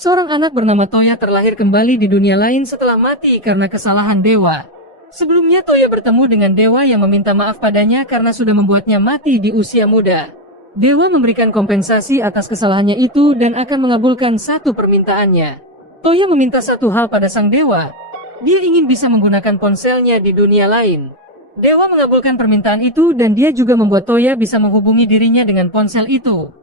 Seorang anak bernama Toya terlahir kembali di dunia lain setelah mati karena kesalahan dewa. Sebelumnya Toya bertemu dengan dewa yang meminta maaf padanya karena sudah membuatnya mati di usia muda. Dewa memberikan kompensasi atas kesalahannya itu dan akan mengabulkan satu permintaannya. Toya meminta satu hal pada sang dewa. Dia ingin bisa menggunakan ponselnya di dunia lain. Dewa mengabulkan permintaan itu dan dia juga membuat Toya bisa menghubungi dirinya dengan ponsel itu.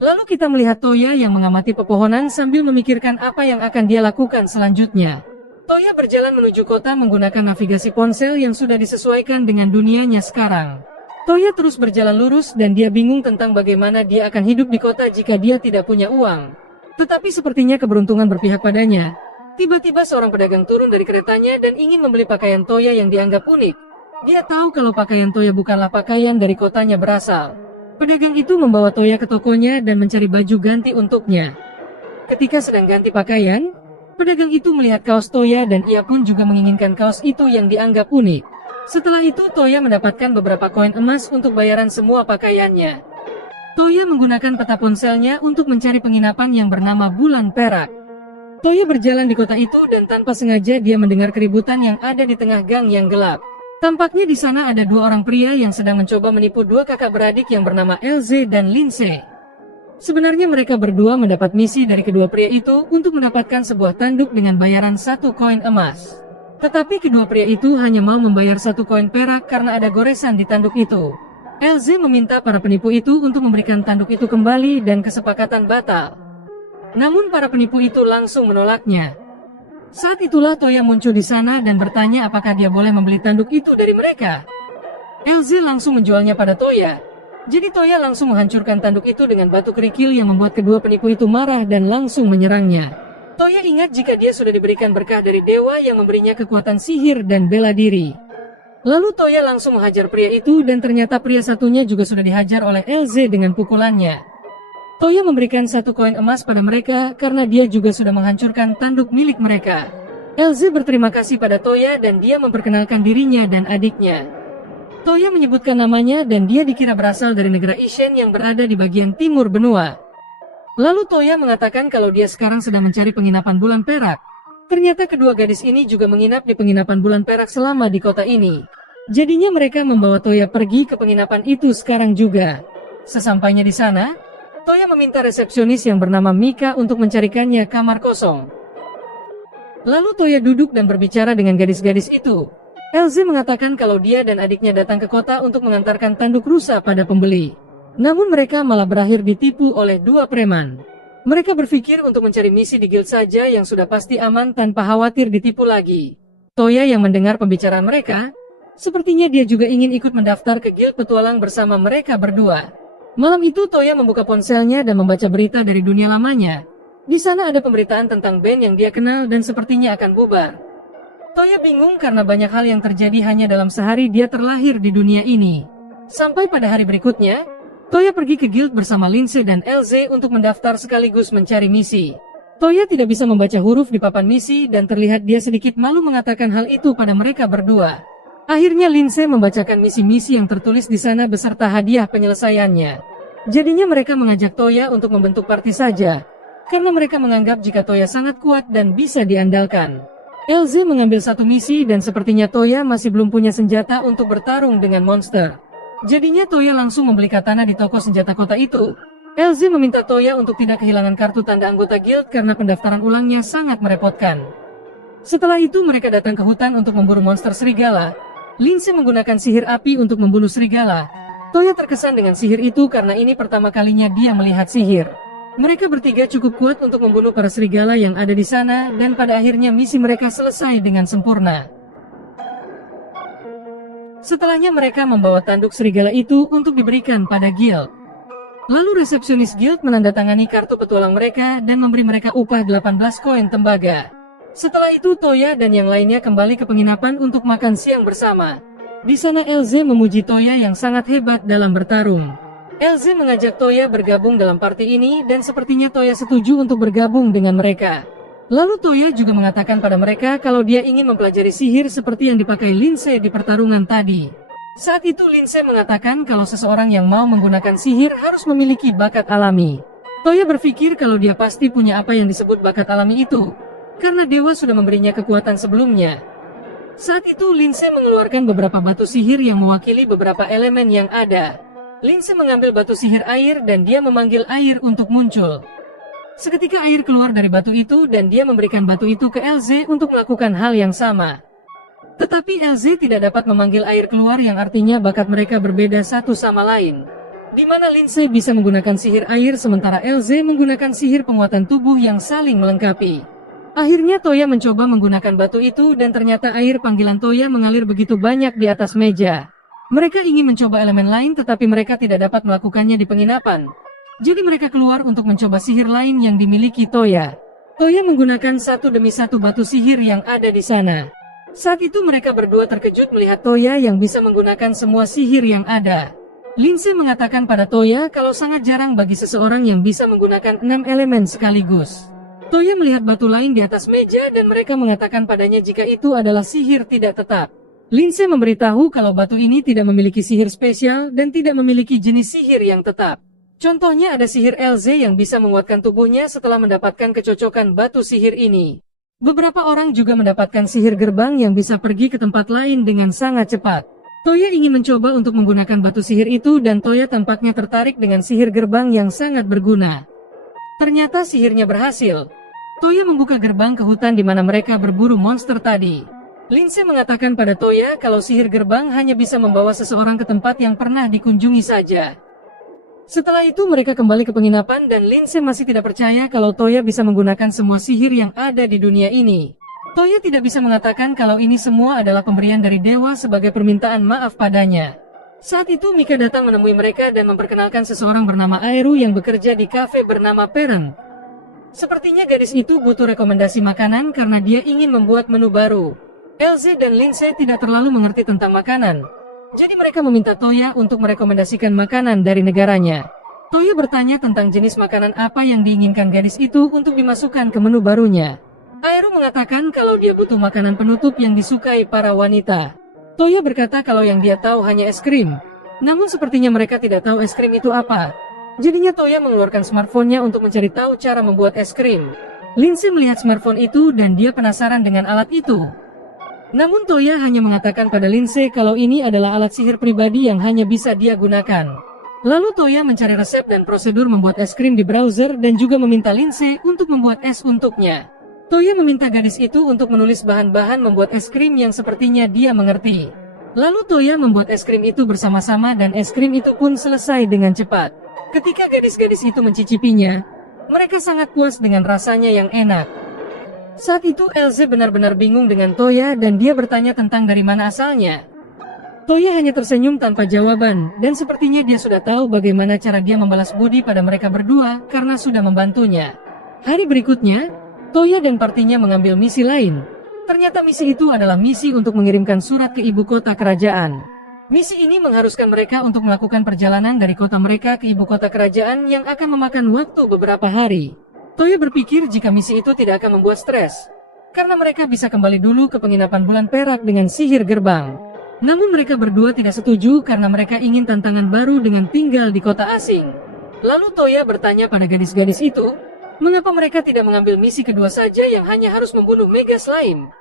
Lalu kita melihat Toya yang mengamati pepohonan sambil memikirkan apa yang akan dia lakukan selanjutnya. Toya berjalan menuju kota menggunakan navigasi ponsel yang sudah disesuaikan dengan dunianya sekarang. Toya terus berjalan lurus dan dia bingung tentang bagaimana dia akan hidup di kota jika dia tidak punya uang. Tetapi sepertinya keberuntungan berpihak padanya. Tiba-tiba seorang pedagang turun dari keretanya dan ingin membeli pakaian Toya yang dianggap unik. Dia tahu kalau pakaian Toya bukanlah pakaian dari kotanya berasal. Pedagang itu membawa Toya ke tokonya dan mencari baju ganti untuknya. Ketika sedang ganti pakaian, pedagang itu melihat kaos Toya dan ia pun juga menginginkan kaos itu yang dianggap unik. Setelah itu Toya mendapatkan beberapa koin emas untuk bayaran semua pakaiannya. Toya menggunakan peta ponselnya untuk mencari penginapan yang bernama Bulan Perak. Toya berjalan di kota itu dan tanpa sengaja dia mendengar keributan yang ada di tengah gang yang gelap. Tampaknya di sana ada dua orang pria yang sedang mencoba menipu dua kakak beradik yang bernama Elze dan Lindsay. Sebenarnya mereka berdua mendapat misi dari kedua pria itu untuk mendapatkan sebuah tanduk dengan bayaran satu koin emas. Tetapi kedua pria itu hanya mau membayar satu koin perak karena ada goresan di tanduk itu. Elze meminta para penipu itu untuk memberikan tanduk itu kembali dan kesepakatan batal. Namun para penipu itu langsung menolaknya. Saat itulah Toya muncul di sana dan bertanya apakah dia boleh membeli tanduk itu dari mereka. Elze langsung menjualnya pada Toya. Jadi Toya langsung menghancurkan tanduk itu dengan batu kerikil yang membuat kedua penipu itu marah dan langsung menyerangnya. Toya ingat jika dia sudah diberikan berkah dari dewa yang memberinya kekuatan sihir dan bela diri. Lalu Toya langsung menghajar pria itu dan ternyata pria satunya juga sudah dihajar oleh Elze dengan pukulannya. Toya memberikan satu koin emas pada mereka karena dia juga sudah menghancurkan tanduk milik mereka. Elze berterima kasih pada Toya dan dia memperkenalkan dirinya dan adiknya. Toya menyebutkan namanya dan dia dikira berasal dari negara Ishen yang berada di bagian timur benua. Lalu Toya mengatakan kalau dia sekarang sedang mencari penginapan Bulan Perak. Ternyata kedua gadis ini juga menginap di penginapan Bulan Perak selama di kota ini. Jadinya mereka membawa Toya pergi ke penginapan itu sekarang juga. Sesampainya di sana, Toya meminta resepsionis yang bernama Mika untuk mencarikannya kamar kosong. Lalu Toya duduk dan berbicara dengan gadis-gadis itu. Elze mengatakan kalau dia dan adiknya datang ke kota untuk mengantarkan tanduk rusa pada pembeli. Namun mereka malah berakhir ditipu oleh dua preman. Mereka berpikir untuk mencari misi di guild saja yang sudah pasti aman tanpa khawatir ditipu lagi. Toya yang mendengar pembicaraan mereka, sepertinya dia juga ingin ikut mendaftar ke guild petualang bersama mereka berdua. Malam itu Toya membuka ponselnya dan membaca berita dari dunia lamanya. Di sana ada pemberitaan tentang band yang dia kenal dan sepertinya akan bubar. Toya bingung karena banyak hal yang terjadi hanya dalam sehari dia terlahir di dunia ini. Sampai pada hari berikutnya, Toya pergi ke guild bersama Lindsay dan Elze untuk mendaftar sekaligus mencari misi. Toya tidak bisa membaca huruf di papan misi dan terlihat dia sedikit malu mengatakan hal itu pada mereka berdua. Akhirnya Lindsay membacakan misi-misi yang tertulis di sana beserta hadiah penyelesaiannya. Jadinya mereka mengajak Toya untuk membentuk party saja, karena mereka menganggap jika Toya sangat kuat dan bisa diandalkan. Elze mengambil satu misi dan sepertinya Toya masih belum punya senjata untuk bertarung dengan monster. Jadinya Toya langsung membeli katana di toko senjata kota itu. Elze meminta Toya untuk tidak kehilangan kartu tanda anggota guild karena pendaftaran ulangnya sangat merepotkan. Setelah itu mereka datang ke hutan untuk memburu monster serigala. Lindsay menggunakan sihir api untuk membunuh serigala. Toya terkesan dengan sihir itu karena ini pertama kalinya dia melihat sihir. Mereka bertiga cukup kuat untuk membunuh para serigala yang ada di sana dan pada akhirnya misi mereka selesai dengan sempurna. Setelahnya mereka membawa tanduk serigala itu untuk diberikan pada guild. Lalu resepsionis guild menandatangani kartu petualang mereka dan memberi mereka upah 18 koin tembaga. Setelah itu Toya dan yang lainnya kembali ke penginapan untuk makan siang bersama. Di sana Elze memuji Toya yang sangat hebat dalam bertarung. Elze mengajak Toya bergabung dalam party ini dan sepertinya Toya setuju untuk bergabung dengan mereka. Lalu Toya juga mengatakan pada mereka kalau dia ingin mempelajari sihir seperti yang dipakai Lindsay di pertarungan tadi. Saat itu Lindsay mengatakan kalau seseorang yang mau menggunakan sihir harus memiliki bakat alami. Toya berpikir kalau dia pasti punya apa yang disebut bakat alami itu, karena dewa sudah memberinya kekuatan sebelumnya. Saat itu Lindsay mengeluarkan beberapa batu sihir yang mewakili beberapa elemen yang ada. Lindsay mengambil batu sihir air dan dia memanggil air untuk muncul. Seketika air keluar dari batu itu dan dia memberikan batu itu ke LZ untuk melakukan hal yang sama. Tetapi LZ tidak dapat memanggil air keluar yang artinya bakat mereka berbeda satu sama lain. Di mana Lindsay bisa menggunakan sihir air sementara LZ menggunakan sihir penguatan tubuh yang saling melengkapi. Akhirnya Toya mencoba menggunakan batu itu dan ternyata air panggilan Toya mengalir begitu banyak di atas meja. Mereka ingin mencoba elemen lain tetapi mereka tidak dapat melakukannya di penginapan. Jadi mereka keluar untuk mencoba sihir lain yang dimiliki Toya. Toya menggunakan satu demi satu batu sihir yang ada di sana. Saat itu mereka berdua terkejut melihat Toya yang bisa menggunakan semua sihir yang ada. Lindsay mengatakan pada Toya kalau sangat jarang bagi seseorang yang bisa menggunakan 6 elemen sekaligus. Toya melihat batu lain di atas meja dan mereka mengatakan padanya jika itu adalah sihir tidak tetap. Lindsay memberitahu kalau batu ini tidak memiliki sihir spesial dan tidak memiliki jenis sihir yang tetap. Contohnya ada sihir LZ yang bisa menguatkan tubuhnya setelah mendapatkan kecocokan batu sihir ini. Beberapa orang juga mendapatkan sihir gerbang yang bisa pergi ke tempat lain dengan sangat cepat. Toya ingin mencoba untuk menggunakan batu sihir itu dan Toya tampaknya tertarik dengan sihir gerbang yang sangat berguna. Ternyata sihirnya berhasil. Toya membuka gerbang ke hutan di mana mereka berburu monster tadi. Lindsay mengatakan pada Toya kalau sihir gerbang hanya bisa membawa seseorang ke tempat yang pernah dikunjungi saja. Setelah itu mereka kembali ke penginapan dan Lindsay masih tidak percaya kalau Toya bisa menggunakan semua sihir yang ada di dunia ini. Toya tidak bisa mengatakan kalau ini semua adalah pemberian dari dewa sebagai permintaan maaf padanya. Saat itu Mika datang menemui mereka dan memperkenalkan seseorang bernama Aeru yang bekerja di kafe bernama Parent. Sepertinya gadis itu butuh rekomendasi makanan karena dia ingin membuat menu baru. LZ dan Lindsay tidak terlalu mengerti tentang makanan. Jadi mereka meminta Toya untuk merekomendasikan makanan dari negaranya. Toya bertanya tentang jenis makanan apa yang diinginkan gadis itu untuk dimasukkan ke menu barunya. Aeru mengatakan kalau dia butuh makanan penutup yang disukai para wanita. Toya berkata kalau yang dia tahu hanya es krim. Namun sepertinya mereka tidak tahu es krim itu apa. Jadinya Toya mengeluarkan smartphone-nya untuk mencari tahu cara membuat es krim. Lindsay melihat smartphone itu dan dia penasaran dengan alat itu. Namun Toya hanya mengatakan pada Lindsay kalau ini adalah alat sihir pribadi yang hanya bisa dia gunakan. Lalu Toya mencari resep dan prosedur membuat es krim di browser dan juga meminta Lindsay untuk membuat es untuknya. Toya meminta gadis itu untuk menulis bahan-bahan membuat es krim yang sepertinya dia mengerti. Lalu Toya membuat es krim itu bersama-sama dan es krim itu pun selesai dengan cepat. Ketika gadis-gadis itu mencicipinya, mereka sangat puas dengan rasanya yang enak. Saat itu LZ benar-benar bingung dengan Toya dan dia bertanya tentang dari mana asalnya. Toya hanya tersenyum tanpa jawaban dan sepertinya dia sudah tahu bagaimana cara dia membalas budi pada mereka berdua karena sudah membantunya. Hari berikutnya, Toya dan partinya mengambil misi lain. Ternyata misi itu adalah misi untuk mengirimkan surat ke ibu kota kerajaan. Misi ini mengharuskan mereka untuk melakukan perjalanan dari kota mereka ke ibu kota kerajaan yang akan memakan waktu beberapa hari. Toya berpikir jika misi itu tidak akan membuat stres, karena mereka bisa kembali dulu ke penginapan bulan perak dengan sihir gerbang. Namun mereka berdua tidak setuju karena mereka ingin tantangan baru dengan tinggal di kota asing. Lalu Toya bertanya pada gadis-gadis itu, mengapa mereka tidak mengambil misi kedua saja yang hanya harus membunuh Mega Slime?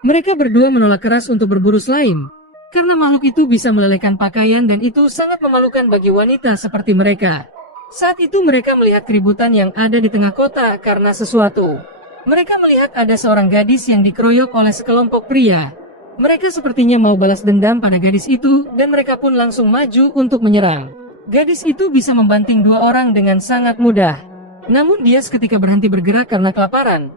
Mereka berdua menolak keras untuk berburu slime, karena makhluk itu bisa melelehkan pakaian dan itu sangat memalukan bagi wanita seperti mereka. Saat itu mereka melihat keributan yang ada di tengah kota karena sesuatu. Mereka melihat ada seorang gadis yang dikeroyok oleh sekelompok pria. Mereka sepertinya mau balas dendam pada gadis itu dan mereka pun langsung maju untuk menyerang. Gadis itu bisa membanting dua orang dengan sangat mudah. Namun dia seketika berhenti bergerak karena kelaparan.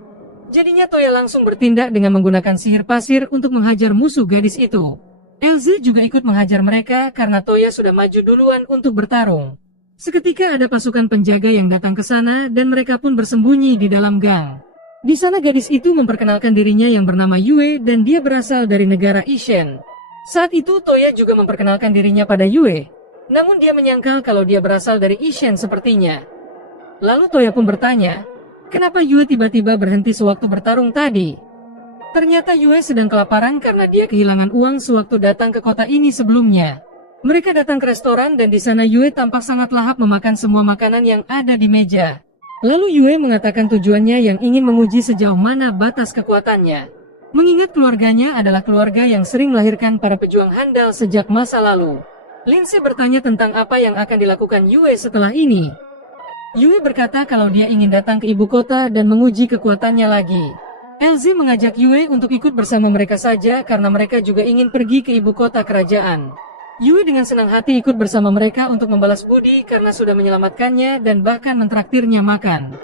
Jadinya Toya langsung bertindak dengan menggunakan sihir pasir untuk menghajar musuh gadis itu. LZ juga ikut menghajar mereka karena Toya sudah maju duluan untuk bertarung. Seketika ada pasukan penjaga yang datang ke sana dan mereka pun bersembunyi di dalam gang. Di sana gadis itu memperkenalkan dirinya yang bernama Yue dan dia berasal dari negara Ishen. Saat itu Toya juga memperkenalkan dirinya pada Yue. Namun dia menyangkal kalau dia berasal dari Ishen sepertinya. Lalu Toya pun bertanya, kenapa Yue tiba-tiba berhenti sewaktu bertarung tadi? Ternyata Yue sedang kelaparan karena dia kehilangan uang sewaktu datang ke kota ini sebelumnya. Mereka datang ke restoran dan di sana Yue tampak sangat lahap memakan semua makanan yang ada di meja. Lalu Yue mengatakan tujuannya yang ingin menguji sejauh mana batas kekuatannya. Mengingat keluarganya adalah keluarga yang sering melahirkan para pejuang handal sejak masa lalu. Lindsay bertanya tentang apa yang akan dilakukan Yue setelah ini. Yue berkata kalau dia ingin datang ke ibu kota dan menguji kekuatannya lagi. LZ mengajak Yue untuk ikut bersama mereka saja karena mereka juga ingin pergi ke ibu kota kerajaan. Yue dengan senang hati ikut bersama mereka untuk membalas budi karena sudah menyelamatkannya dan bahkan mentraktirnya makan.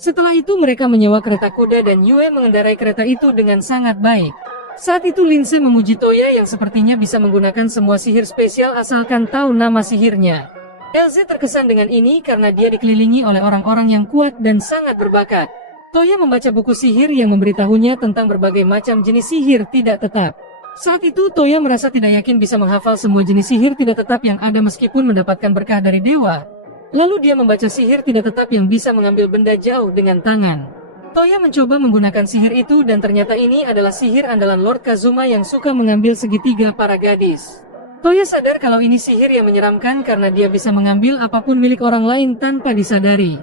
Setelah itu mereka menyewa kereta kuda dan Yue mengendarai kereta itu dengan sangat baik. Saat itu Lindsay memuji Toya yang sepertinya bisa menggunakan semua sihir spesial asalkan tahu nama sihirnya. LZ terkesan dengan ini karena dia dikelilingi oleh orang-orang yang kuat dan sangat berbakat. Toya membaca buku sihir yang memberitahunya tentang berbagai macam jenis sihir tidak tetap. Saat itu Toya merasa tidak yakin bisa menghafal semua jenis sihir tidak tetap yang ada meskipun mendapatkan berkah dari dewa. Lalu dia membaca sihir tidak tetap yang bisa mengambil benda jauh dengan tangan. Toya mencoba menggunakan sihir itu dan ternyata ini adalah sihir andalan Lord Kazuma yang suka mengambil segitiga para gadis. Toya sadar kalau ini sihir yang menyeramkan karena dia bisa mengambil apapun milik orang lain tanpa disadari.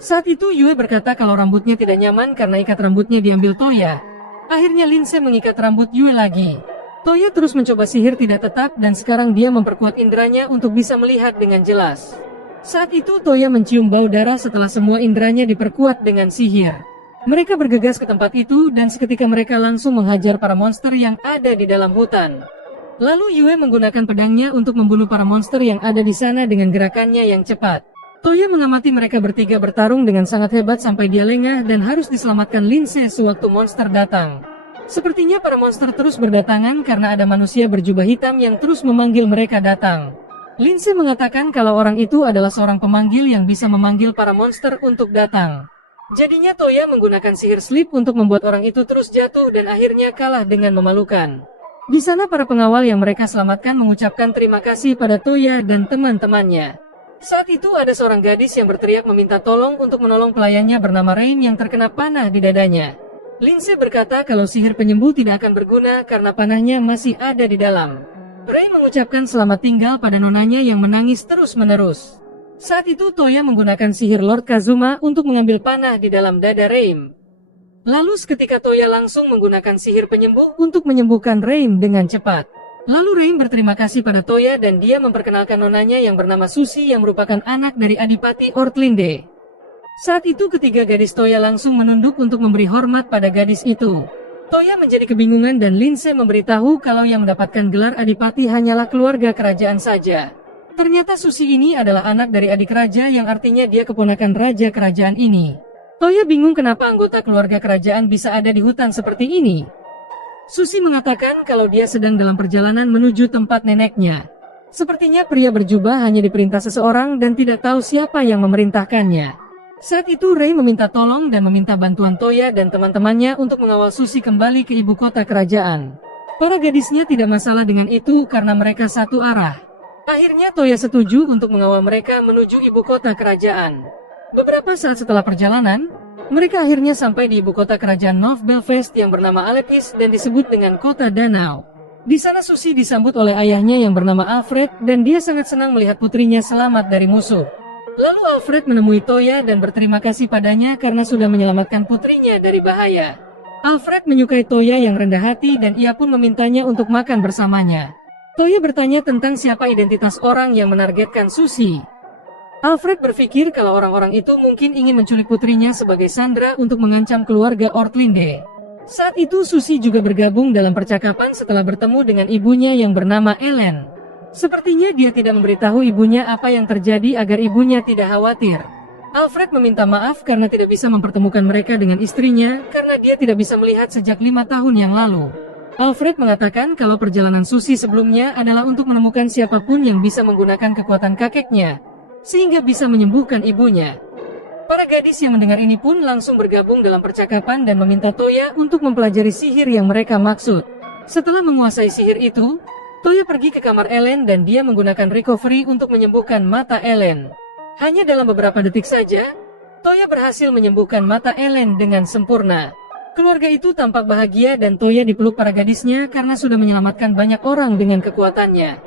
Saat itu Yue berkata kalau rambutnya tidak nyaman karena ikat rambutnya diambil Toya. Akhirnya Lindsay mengikat rambut Yue lagi. Toya terus mencoba sihir tidak tetap dan sekarang dia memperkuat inderanya untuk bisa melihat dengan jelas. Saat itu Toya mencium bau darah setelah semua inderanya diperkuat dengan sihir. Mereka bergegas ke tempat itu dan seketika mereka langsung menghajar para monster yang ada di dalam hutan. Lalu Yue menggunakan pedangnya untuk membunuh para monster yang ada di sana dengan gerakannya yang cepat. Toya mengamati mereka bertiga bertarung dengan sangat hebat sampai dia lengah dan harus diselamatkan Lindsay sewaktu monster datang. Sepertinya para monster terus berdatangan karena ada manusia berjubah hitam yang terus memanggil mereka datang. Lindsay mengatakan kalau orang itu adalah seorang pemanggil yang bisa memanggil para monster untuk datang. Jadinya Toya menggunakan sihir sleep untuk membuat orang itu terus jatuh dan akhirnya kalah dengan memalukan. Di sana para pengawal yang mereka selamatkan mengucapkan terima kasih pada Toya dan teman-temannya. Saat itu ada seorang gadis yang berteriak meminta tolong untuk menolong pelayannya bernama Rain yang terkena panah di dadanya. Lindsay berkata kalau sihir penyembuh tidak akan berguna karena panahnya masih ada di dalam. Rain mengucapkan selamat tinggal pada nonanya yang menangis terus-menerus. Saat itu Toya menggunakan sihir Lord Kazuma untuk mengambil panah di dalam dada Rain. Lalu seketika Toya langsung menggunakan sihir penyembuh untuk menyembuhkan Rain dengan cepat. Lalu Rain berterima kasih pada Toya dan dia memperkenalkan nonanya yang bernama Susi yang merupakan anak dari Adipati Ortlinde. Saat itu ketiga gadis Toya langsung menunduk untuk memberi hormat pada gadis itu. Toya menjadi kebingungan dan Lindsay memberitahu kalau yang mendapatkan gelar Adipati hanyalah keluarga kerajaan saja. Ternyata Susi ini adalah anak dari adik raja yang artinya dia keponakan raja kerajaan ini. Toya bingung kenapa anggota keluarga kerajaan bisa ada di hutan seperti ini. Susi mengatakan kalau dia sedang dalam perjalanan menuju tempat neneknya. Sepertinya pria berjubah hanya diperintah seseorang dan tidak tahu siapa yang memerintahkannya. Saat itu Ray meminta tolong dan meminta bantuan Toya dan teman-temannya untuk mengawal Susi kembali ke ibu kota kerajaan. Para gadisnya tidak masalah dengan itu karena mereka satu arah. Akhirnya Toya setuju untuk mengawal mereka menuju ibu kota kerajaan. Beberapa saat setelah perjalanan, mereka akhirnya sampai di ibu kota kerajaan North Belfast yang bernama Alepis dan disebut dengan kota danau. Di sana Susi disambut oleh ayahnya yang bernama Alfred dan dia sangat senang melihat putrinya selamat dari musuh. Lalu Alfred menemui Toya dan berterima kasih padanya karena sudah menyelamatkan putrinya dari bahaya. Alfred menyukai Toya yang rendah hati dan ia pun memintanya untuk makan bersamanya. Toya bertanya tentang siapa identitas orang yang menargetkan Susi. Alfred berpikir kalau orang-orang itu mungkin ingin menculik putrinya sebagai sandera untuk mengancam keluarga Ortlinde. Saat itu Susi juga bergabung dalam percakapan setelah bertemu dengan ibunya yang bernama Ellen. Sepertinya dia tidak memberitahu ibunya apa yang terjadi agar ibunya tidak khawatir. Alfred meminta maaf karena tidak bisa mempertemukan mereka dengan istrinya karena dia tidak bisa melihat sejak 5 tahun yang lalu. Alfred mengatakan kalau perjalanan Susi sebelumnya adalah untuk menemukan siapapun yang bisa menggunakan kekuatan kakeknya, sehingga bisa menyembuhkan ibunya. Para gadis yang mendengar ini pun langsung bergabung dalam percakapan dan meminta Toya untuk mempelajari sihir yang mereka maksud. Setelah menguasai sihir itu, Toya pergi ke kamar Ellen dan dia menggunakan recovery untuk menyembuhkan mata Ellen. Hanya dalam beberapa detik saja, Toya berhasil menyembuhkan mata Ellen dengan sempurna. Keluarga itu tampak bahagia dan Toya dipeluk para gadisnya karena sudah menyelamatkan banyak orang dengan kekuatannya.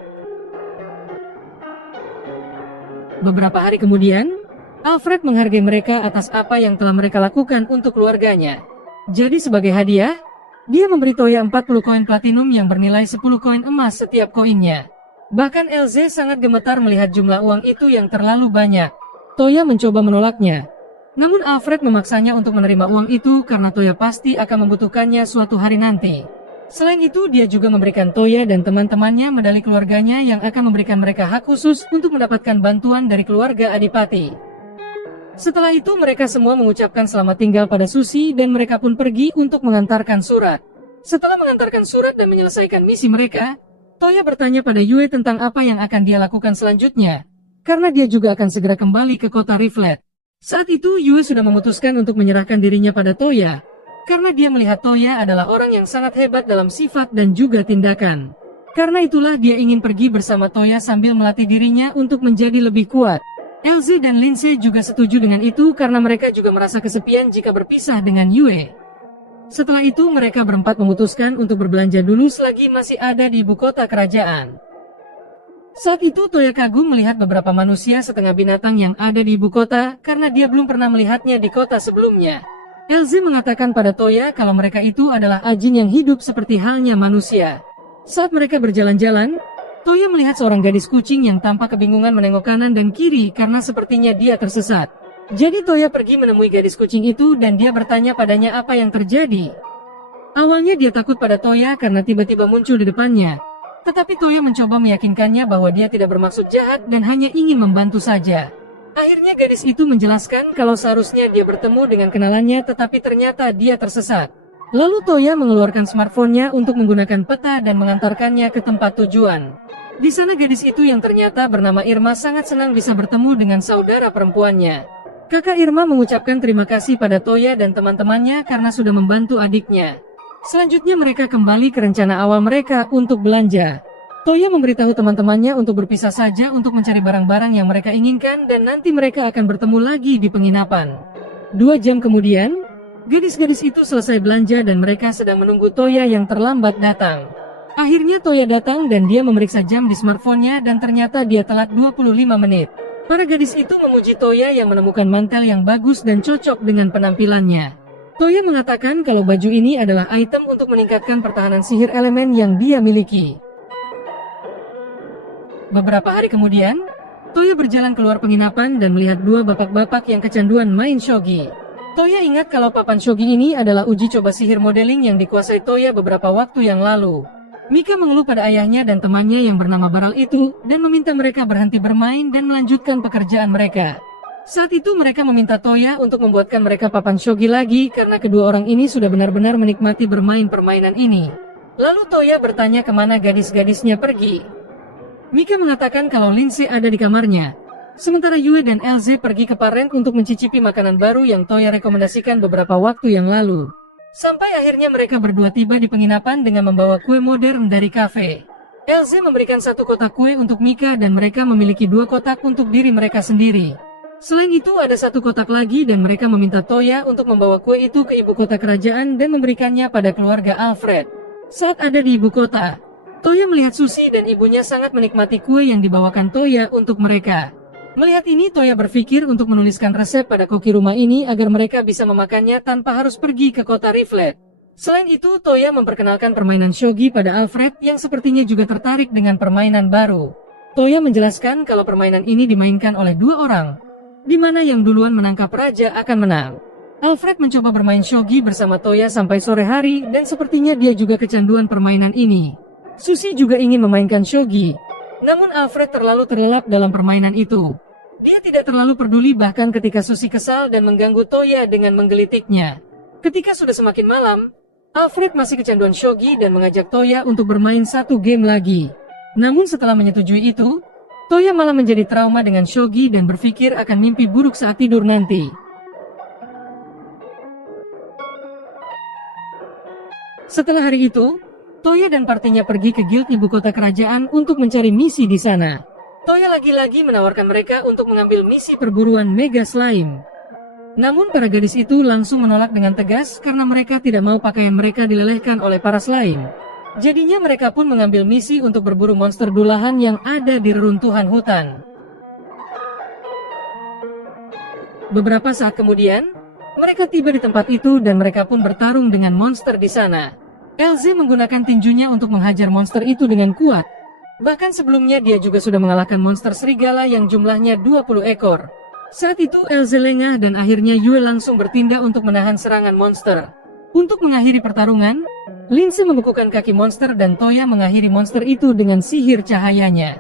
Beberapa hari kemudian, Alfred menghargai mereka atas apa yang telah mereka lakukan untuk keluarganya. Jadi sebagai hadiah, dia memberi Toya 40 koin platinum yang bernilai 10 koin emas setiap koinnya. Bahkan Elze sangat gemetar melihat jumlah uang itu yang terlalu banyak. Toya mencoba menolaknya. Namun Alfred memaksanya untuk menerima uang itu karena Toya pasti akan membutuhkannya suatu hari nanti. Selain itu dia juga memberikan Toya dan teman-temannya medali keluarganya yang akan memberikan mereka hak khusus untuk mendapatkan bantuan dari keluarga Adipati. Setelah itu mereka semua mengucapkan selamat tinggal pada Susi dan mereka pun pergi untuk mengantarkan surat. Setelah mengantarkan surat dan menyelesaikan misi mereka, Toya bertanya pada Yue tentang apa yang akan dia lakukan selanjutnya, karena dia juga akan segera kembali ke kota Riflet. Saat itu Yue sudah memutuskan untuk menyerahkan dirinya pada Toya, karena dia melihat Toya adalah orang yang sangat hebat dalam sifat dan juga tindakan. Karena itulah dia ingin pergi bersama Toya sambil melatih dirinya untuk menjadi lebih kuat. Elze dan Lindsay juga setuju dengan itu karena mereka juga merasa kesepian jika berpisah dengan Yue. Setelah itu mereka berempat memutuskan untuk berbelanja dulu selagi masih ada di ibu kota kerajaan. Saat itu Toya kagum melihat beberapa manusia setengah binatang yang ada di ibu kota karena dia belum pernah melihatnya di kota sebelumnya. Elze mengatakan pada Toya kalau mereka itu adalah ajin yang hidup seperti halnya manusia. Saat mereka berjalan-jalan, Toya melihat seorang gadis kucing yang tampak kebingungan menengok kanan dan kiri karena sepertinya dia tersesat. Jadi Toya pergi menemui gadis kucing itu dan dia bertanya padanya apa yang terjadi. Awalnya dia takut pada Toya karena tiba-tiba muncul di depannya. Tetapi Toya mencoba meyakinkannya bahwa dia tidak bermaksud jahat dan hanya ingin membantu saja. Akhirnya gadis itu menjelaskan kalau seharusnya dia bertemu dengan kenalannya tetapi ternyata dia tersesat. Lalu Toya mengeluarkan smartphone-nya untuk menggunakan peta dan mengantarkannya ke tempat tujuan. Di sana gadis itu yang ternyata bernama Irma sangat senang bisa bertemu dengan saudara perempuannya. Kakak Irma mengucapkan terima kasih pada Toya dan teman-temannya karena sudah membantu adiknya. Selanjutnya mereka kembali ke rencana awal mereka untuk belanja. Toya memberitahu teman-temannya untuk berpisah saja untuk mencari barang-barang yang mereka inginkan dan nanti mereka akan bertemu lagi di penginapan. 2 jam kemudian, gadis-gadis itu selesai belanja dan mereka sedang menunggu Toya yang terlambat datang. Akhirnya Toya datang dan dia memeriksa jam di smartphone-nya dan ternyata dia telat 25 menit. Para gadis itu memuji Toya yang menemukan mantel yang bagus dan cocok dengan penampilannya. Toya mengatakan kalau baju ini adalah item untuk meningkatkan pertahanan sihir elemen yang dia miliki. Beberapa hari kemudian, Toya berjalan keluar penginapan dan melihat 2 bapak-bapak yang kecanduan main shogi. Toya ingat kalau papan shogi ini adalah uji coba sihir modeling yang dikuasai Toya beberapa waktu yang lalu. Mika mengeluh pada ayahnya dan temannya yang bernama Baral itu dan meminta mereka berhenti bermain dan melanjutkan pekerjaan mereka. Saat itu mereka meminta Toya untuk membuatkan mereka papan shogi lagi karena kedua orang ini sudah benar-benar menikmati bermain permainan ini. Lalu Toya bertanya kemana gadis-gadisnya pergi. Mika mengatakan kalau Lindsay ada di kamarnya. Sementara Yue dan Elze pergi ke Parent untuk mencicipi makanan baru yang Toya rekomendasikan beberapa waktu yang lalu. Sampai akhirnya mereka berdua tiba di penginapan dengan membawa kue modern dari kafe. Elze memberikan 1 kotak kue untuk Mika dan mereka memiliki 2 kotak untuk diri mereka sendiri. Selain itu ada 1 kotak lagi dan mereka meminta Toya untuk membawa kue itu ke ibu kota kerajaan dan memberikannya pada keluarga Alfred. Saat ada di ibu kota, Toya melihat Susi dan ibunya sangat menikmati kue yang dibawakan Toya untuk mereka. Melihat ini Toya berpikir untuk menuliskan resep pada koki rumah ini agar mereka bisa memakannya tanpa harus pergi ke kota Riflet. Selain itu Toya memperkenalkan permainan shogi pada Alfred yang sepertinya juga tertarik dengan permainan baru. Toya menjelaskan kalau permainan ini dimainkan oleh 2 orang, di mana yang duluan menangkap raja akan menang. Alfred mencoba bermain shogi bersama Toya sampai sore hari dan sepertinya dia juga kecanduan permainan ini. Susi juga ingin memainkan shogi, namun Alfred terlalu terlelap dalam permainan itu. Dia tidak terlalu peduli bahkan ketika Susi kesal dan mengganggu Toya dengan menggelitiknya. Ketika sudah semakin malam, Alfred masih kecanduan shogi dan mengajak Toya untuk bermain 1 game lagi. Namun setelah menyetujui itu, Toya malah menjadi trauma dengan shogi dan berpikir akan mimpi buruk saat tidur nanti. Setelah hari itu, Toya dan partinya pergi ke guild ibu kota kerajaan untuk mencari misi di sana. Toya lagi-lagi menawarkan mereka untuk mengambil misi perburuan Mega Slime. Namun para gadis itu langsung menolak dengan tegas karena mereka tidak mau pakaian mereka dilelehkan oleh paras lain. Jadinya mereka pun mengambil misi untuk berburu monster dulahan yang ada di reruntuhan hutan. Beberapa saat kemudian, mereka tiba di tempat itu dan mereka pun bertarung dengan monster di sana. LZ menggunakan tinjunya untuk menghajar monster itu dengan kuat. Bahkan sebelumnya dia juga sudah mengalahkan monster serigala yang jumlahnya 20 ekor. Saat itu LZ lengah dan akhirnya Yue langsung bertindak untuk menahan serangan monster. Untuk mengakhiri pertarungan, Lindsay membekukan kaki monster dan Toya mengakhiri monster itu dengan sihir cahayanya.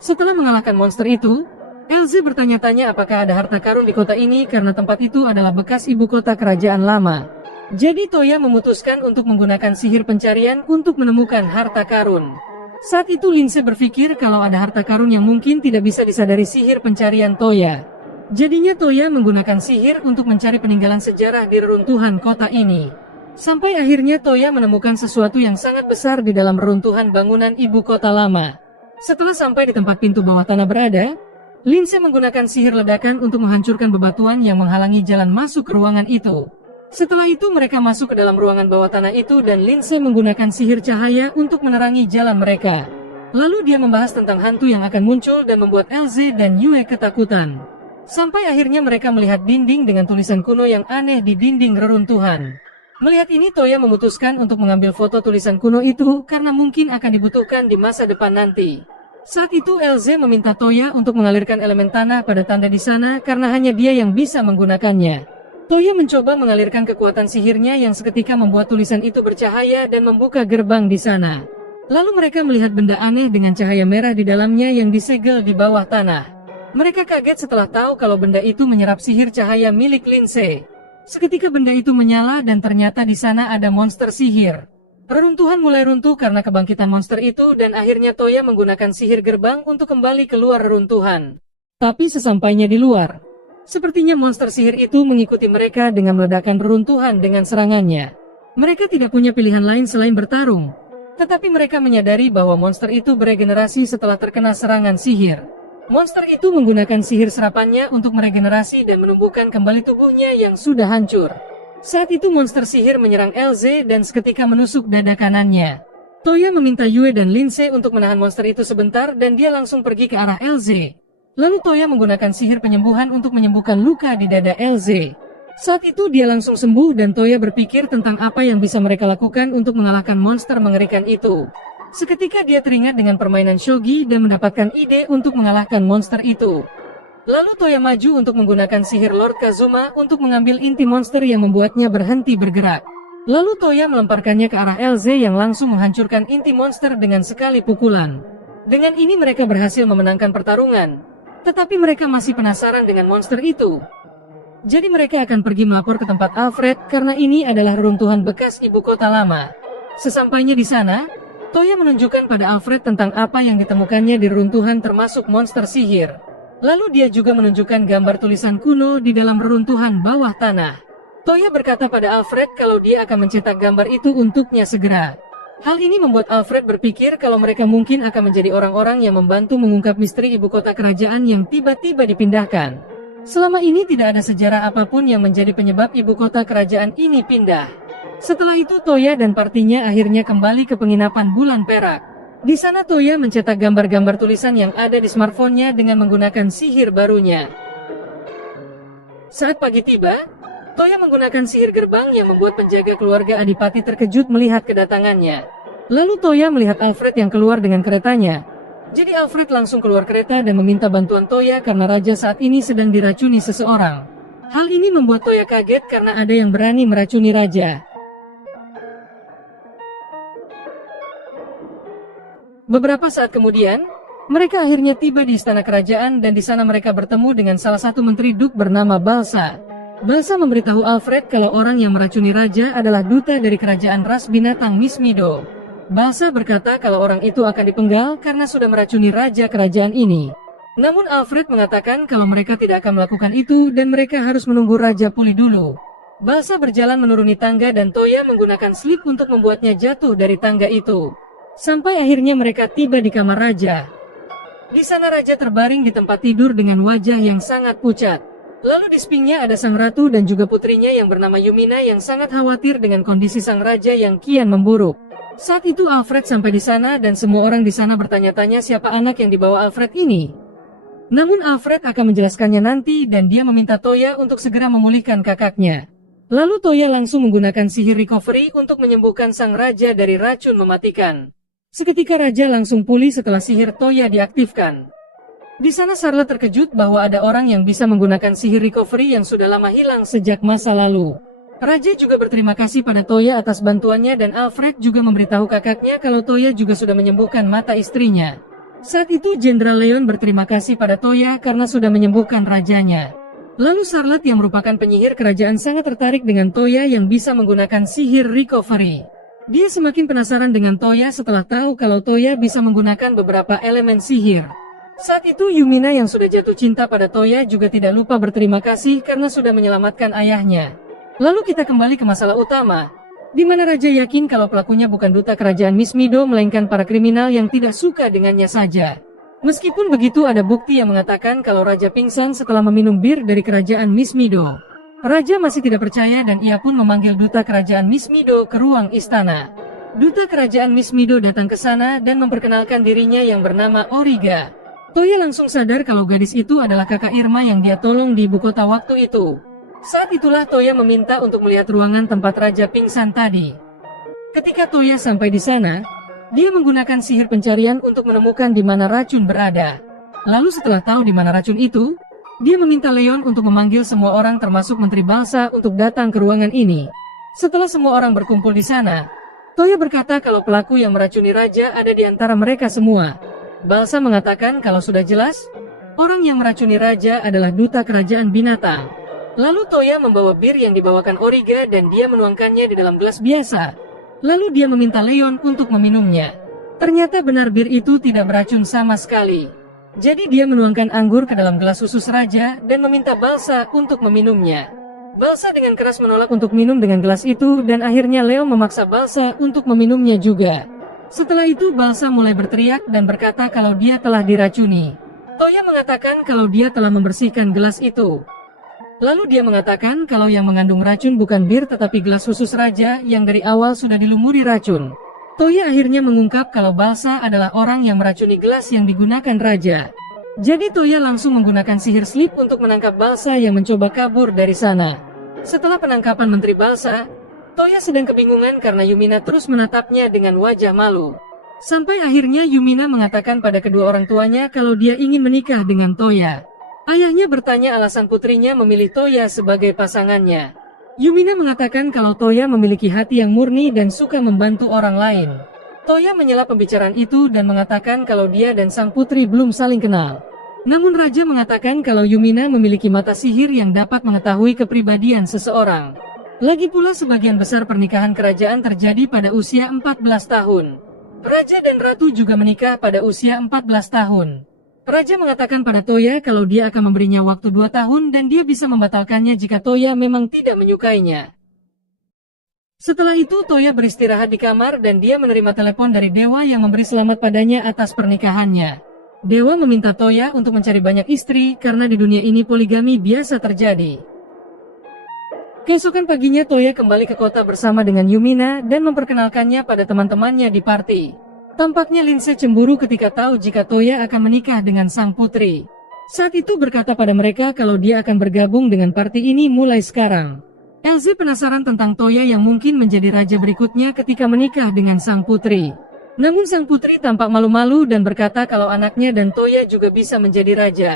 Setelah mengalahkan monster itu, LZ bertanya-tanya apakah ada harta karun di kota ini karena tempat itu adalah bekas ibu kota kerajaan lama. Jadi Toya memutuskan untuk menggunakan sihir pencarian untuk menemukan harta karun. Saat itu Lindsay berpikir kalau ada harta karun yang mungkin tidak bisa disadari sihir pencarian Toya. Jadinya Toya menggunakan sihir untuk mencari peninggalan sejarah di reruntuhan kota ini. Sampai akhirnya Toya menemukan sesuatu yang sangat besar di dalam reruntuhan bangunan ibu kota lama. Setelah sampai di tempat pintu bawah tanah berada, Lindsay menggunakan sihir ledakan untuk menghancurkan bebatuan yang menghalangi jalan masuk ke ruangan itu. Setelah itu mereka masuk ke dalam ruangan bawah tanah itu dan Lindsay menggunakan sihir cahaya untuk menerangi jalan mereka. Lalu dia membahas tentang hantu yang akan muncul dan membuat LZ dan Yue ketakutan. Sampai akhirnya mereka melihat dinding dengan tulisan kuno yang aneh di dinding reruntuhan. Melihat ini Toya memutuskan untuk mengambil foto tulisan kuno itu karena mungkin akan dibutuhkan di masa depan nanti. Saat itu LZ meminta Toya untuk mengalirkan elemen tanah pada tanda di sana karena hanya dia yang bisa menggunakannya. Toya mencoba mengalirkan kekuatan sihirnya yang seketika membuat tulisan itu bercahaya dan membuka gerbang di sana. Lalu mereka melihat benda aneh dengan cahaya merah di dalamnya yang disegel di bawah tanah. Mereka kaget setelah tahu kalau benda itu menyerap sihir cahaya milik Lindsay. Seketika benda itu menyala dan ternyata di sana ada monster sihir. Reruntuhan mulai runtuh karena kebangkitan monster itu dan akhirnya Toya menggunakan sihir gerbang untuk kembali keluar reruntuhan. Tapi sesampainya di luar, sepertinya monster sihir itu mengikuti mereka dengan meledakkan reruntuhan dengan serangannya. Mereka tidak punya pilihan lain selain bertarung. Tetapi mereka menyadari bahwa monster itu beregenerasi setelah terkena serangan sihir. Monster itu menggunakan sihir serapannya untuk meregenerasi dan menumbuhkan kembali tubuhnya yang sudah hancur. Saat itu monster sihir menyerang LZ dan seketika menusuk dada kanannya. Toya meminta Yue dan Lindsay untuk menahan monster itu sebentar dan dia langsung pergi ke arah LZ. Lalu Toya menggunakan sihir penyembuhan untuk menyembuhkan luka di dada LZ. Saat itu dia langsung sembuh dan Toya berpikir tentang apa yang bisa mereka lakukan untuk mengalahkan monster mengerikan itu. Seketika dia teringat dengan permainan shogi dan mendapatkan ide untuk mengalahkan monster itu. Lalu Toya maju untuk menggunakan sihir Lord Kazuma untuk mengambil inti monster yang membuatnya berhenti bergerak. Lalu Toya melemparkannya ke arah LZ yang langsung menghancurkan inti monster dengan sekali pukulan. Dengan ini mereka berhasil memenangkan pertarungan. Tetapi mereka masih penasaran dengan monster itu. Jadi mereka akan pergi melapor ke tempat Alfred karena ini adalah reruntuhan bekas ibu kota lama. Sesampainya di sana, Toya menunjukkan pada Alfred tentang apa yang ditemukannya di reruntuhan termasuk monster sihir. Lalu dia juga menunjukkan gambar tulisan kuno di dalam reruntuhan bawah tanah. Toya berkata pada Alfred kalau dia akan mencetak gambar itu untuknya segera. Hal ini membuat Alfred berpikir kalau mereka mungkin akan menjadi orang-orang yang membantu mengungkap misteri ibu kota kerajaan yang tiba-tiba dipindahkan. Selama ini tidak ada sejarah apapun yang menjadi penyebab ibu kota kerajaan ini pindah. Setelah itu Toya dan partinya akhirnya kembali ke penginapan bulan perak. Di sana Toya mencetak gambar-gambar tulisan yang ada di smartphone-nya dengan menggunakan sihir barunya. Saat pagi tiba, Toya menggunakan sihir gerbang yang membuat penjaga keluarga Adipati terkejut melihat kedatangannya. Lalu Toya melihat Alfred yang keluar dengan keretanya. Jadi Alfred langsung keluar kereta dan meminta bantuan Toya karena raja saat ini sedang diracuni seseorang. Hal ini membuat Toya kaget karena ada yang berani meracuni raja. Beberapa saat kemudian, mereka akhirnya tiba di istana kerajaan dan di sana mereka bertemu dengan salah satu menteri Duk bernama Balsa. Balsa memberitahu Alfred kalau orang yang meracuni raja adalah duta dari kerajaan ras binatang Mismido. Balsa berkata kalau orang itu akan dipenggal karena sudah meracuni raja kerajaan ini. Namun Alfred mengatakan kalau mereka tidak akan melakukan itu dan mereka harus menunggu raja pulih dulu. Balsa berjalan menuruni tangga dan Toya menggunakan slip untuk membuatnya jatuh dari tangga itu. Sampai akhirnya mereka tiba di kamar raja. Di sana raja terbaring di tempat tidur dengan wajah yang sangat pucat. Lalu di sampingnya ada sang ratu dan juga putrinya yang bernama Yumina yang sangat khawatir dengan kondisi sang raja yang kian memburuk. Saat itu Alfred sampai di sana dan semua orang di sana bertanya-tanya siapa anak yang dibawa Alfred ini. Namun Alfred akan menjelaskannya nanti dan dia meminta Toya untuk segera memulihkan kakaknya. Lalu Toya langsung menggunakan sihir recovery untuk menyembuhkan sang raja dari racun mematikan. Seketika raja langsung pulih setelah sihir Toya diaktifkan. Di sana Charlotte terkejut bahwa ada orang yang bisa menggunakan sihir recovery yang sudah lama hilang sejak masa lalu. Raja juga berterima kasih pada Toya atas bantuannya dan Alfred juga memberitahu kakaknya kalau Toya juga sudah menyembuhkan mata istrinya. Saat itu Jenderal Leon berterima kasih pada Toya karena sudah menyembuhkan rajanya. Lalu Charlotte yang merupakan penyihir kerajaan sangat tertarik dengan Toya yang bisa menggunakan sihir recovery. Dia semakin penasaran dengan Toya setelah tahu kalau Toya bisa menggunakan beberapa elemen sihir. Saat itu Yumina yang sudah jatuh cinta pada Toya juga tidak lupa berterima kasih karena sudah menyelamatkan ayahnya. Lalu kita kembali ke masalah utama, di mana Raja yakin kalau pelakunya bukan duta kerajaan Miss Mido melainkan para kriminal yang tidak suka dengannya saja. Meskipun begitu ada bukti yang mengatakan kalau Raja pingsan setelah meminum bir dari kerajaan Miss Mido. Raja masih tidak percaya dan ia pun memanggil duta kerajaan Miss Mido ke ruang istana. Duta kerajaan Miss Mido datang ke sana dan memperkenalkan dirinya yang bernama Origa. Toya langsung sadar kalau gadis itu adalah kakak Irma yang dia tolong di ibu kota waktu itu. Saat itulah Toya meminta untuk melihat ruangan tempat Raja pingsan tadi. Ketika Toya sampai di sana, dia menggunakan sihir pencarian untuk menemukan di mana racun berada. Lalu setelah tahu di mana racun itu, dia meminta Leon untuk memanggil semua orang termasuk Menteri Balsa untuk datang ke ruangan ini. Setelah semua orang berkumpul di sana, Toya berkata kalau pelaku yang meracuni raja ada di antara mereka semua. Balsa mengatakan kalau sudah jelas, orang yang meracuni raja adalah duta kerajaan binatang. Lalu Toya membawa bir yang dibawakan Origa dan dia menuangkannya di dalam gelas biasa. Lalu dia meminta Leon untuk meminumnya. Ternyata benar bir itu tidak beracun sama sekali. Jadi dia menuangkan anggur ke dalam gelas khusus raja dan meminta Balsa untuk meminumnya. Balsa dengan keras menolak untuk minum dengan gelas itu dan akhirnya Leo memaksa Balsa untuk meminumnya juga. Setelah itu Balsa mulai berteriak dan berkata kalau dia telah diracuni. Toya mengatakan kalau dia telah membersihkan gelas itu. Lalu dia mengatakan kalau yang mengandung racun bukan bir tetapi gelas khusus raja yang dari awal sudah dilumuri racun. Toya akhirnya mengungkap kalau Balsa adalah orang yang meracuni gelas yang digunakan raja. Jadi Toya langsung menggunakan sihir slip untuk menangkap Balsa yang mencoba kabur dari sana. Setelah penangkapan Menteri Balsa, Toya sedang kebingungan karena Yumina terus menatapnya dengan wajah malu. Sampai akhirnya Yumina mengatakan pada kedua orang tuanya kalau dia ingin menikah dengan Toya. Ayahnya bertanya alasan putrinya memilih Toya sebagai pasangannya. Yumina mengatakan kalau Toya memiliki hati yang murni dan suka membantu orang lain. Toya menyela pembicaraan itu dan mengatakan kalau dia dan sang putri belum saling kenal. Namun Raja mengatakan kalau Yumina memiliki mata sihir yang dapat mengetahui kepribadian seseorang. Lagi pula sebagian besar pernikahan kerajaan terjadi pada usia 14 tahun. Raja dan Ratu juga menikah pada usia 14 tahun. Raja mengatakan pada Toya kalau dia akan memberinya waktu 2 tahun dan dia bisa membatalkannya jika Toya memang tidak menyukainya. Setelah itu Toya beristirahat di kamar dan dia menerima telepon dari Dewa yang memberi selamat padanya atas pernikahannya. Dewa meminta Toya untuk mencari banyak istri karena di dunia ini poligami biasa terjadi. Keesokan paginya Toya kembali ke kota bersama dengan Yumina dan memperkenalkannya pada teman-temannya di party. Tampaknya Lindsay cemburu ketika tahu jika Toya akan menikah dengan sang putri. Saat itu berkata pada mereka kalau dia akan bergabung dengan party ini mulai sekarang. Elsie penasaran tentang Toya yang mungkin menjadi raja berikutnya ketika menikah dengan sang putri. Namun sang putri tampak malu-malu dan berkata kalau anaknya dan Toya juga bisa menjadi raja.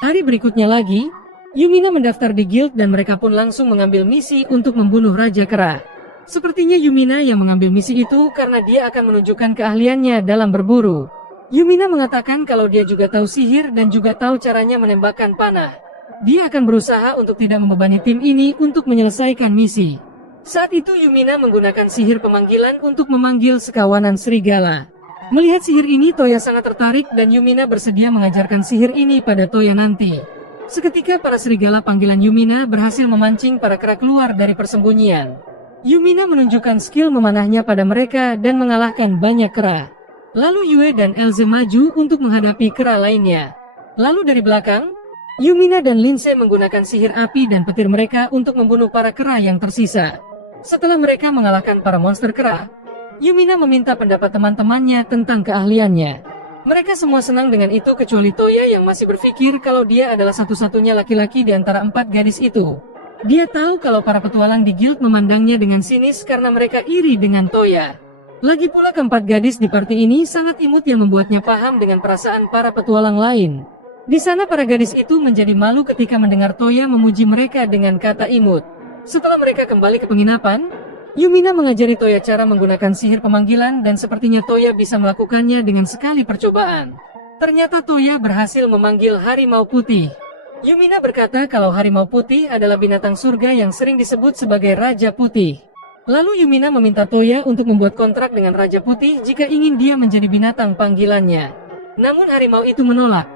Hari berikutnya lagi, Yumina mendaftar di guild dan mereka pun langsung mengambil misi untuk membunuh Raja Kera. Sepertinya Yumina yang mengambil misi itu karena dia akan menunjukkan keahliannya dalam berburu. Yumina mengatakan kalau dia juga tahu sihir dan juga tahu caranya menembakkan panah. Dia akan berusaha untuk tidak membebani tim ini untuk menyelesaikan misi. Saat itu Yumina menggunakan sihir pemanggilan untuk memanggil sekawanan serigala. Melihat sihir ini Toya sangat tertarik dan Yumina bersedia mengajarkan sihir ini pada Toya nanti. Seketika para serigala panggilan Yumina berhasil memancing para kera keluar dari persembunyian. Yumina menunjukkan skill memanahnya pada mereka dan mengalahkan banyak kera. Lalu Yue dan Elze maju untuk menghadapi kera lainnya. Lalu dari belakang, Yumina dan Lindsay menggunakan sihir api dan petir mereka untuk membunuh para kera yang tersisa. Setelah mereka mengalahkan para monster kera, Yumina meminta pendapat teman-temannya tentang keahliannya. Mereka semua senang dengan itu kecuali Toya yang masih berpikir kalau dia adalah satu-satunya laki-laki di antara 4 gadis itu. Dia tahu kalau para petualang di guild memandangnya dengan sinis karena mereka iri dengan Toya. Lagi pula keempat gadis di party ini sangat imut yang membuatnya paham dengan perasaan para petualang lain. Di sana para gadis itu menjadi malu ketika mendengar Toya memuji mereka dengan kata imut. Setelah mereka kembali ke penginapan, Yumina mengajari Toya cara menggunakan sihir pemanggilan dan sepertinya Toya bisa melakukannya dengan sekali percobaan. Ternyata Toya berhasil memanggil harimau putih. Yumina berkata kalau harimau putih adalah binatang surga yang sering disebut sebagai Raja Putih. Lalu Yumina meminta Toya untuk membuat kontrak dengan Raja Putih jika ingin dia menjadi binatang panggilannya. Namun harimau itu menolak.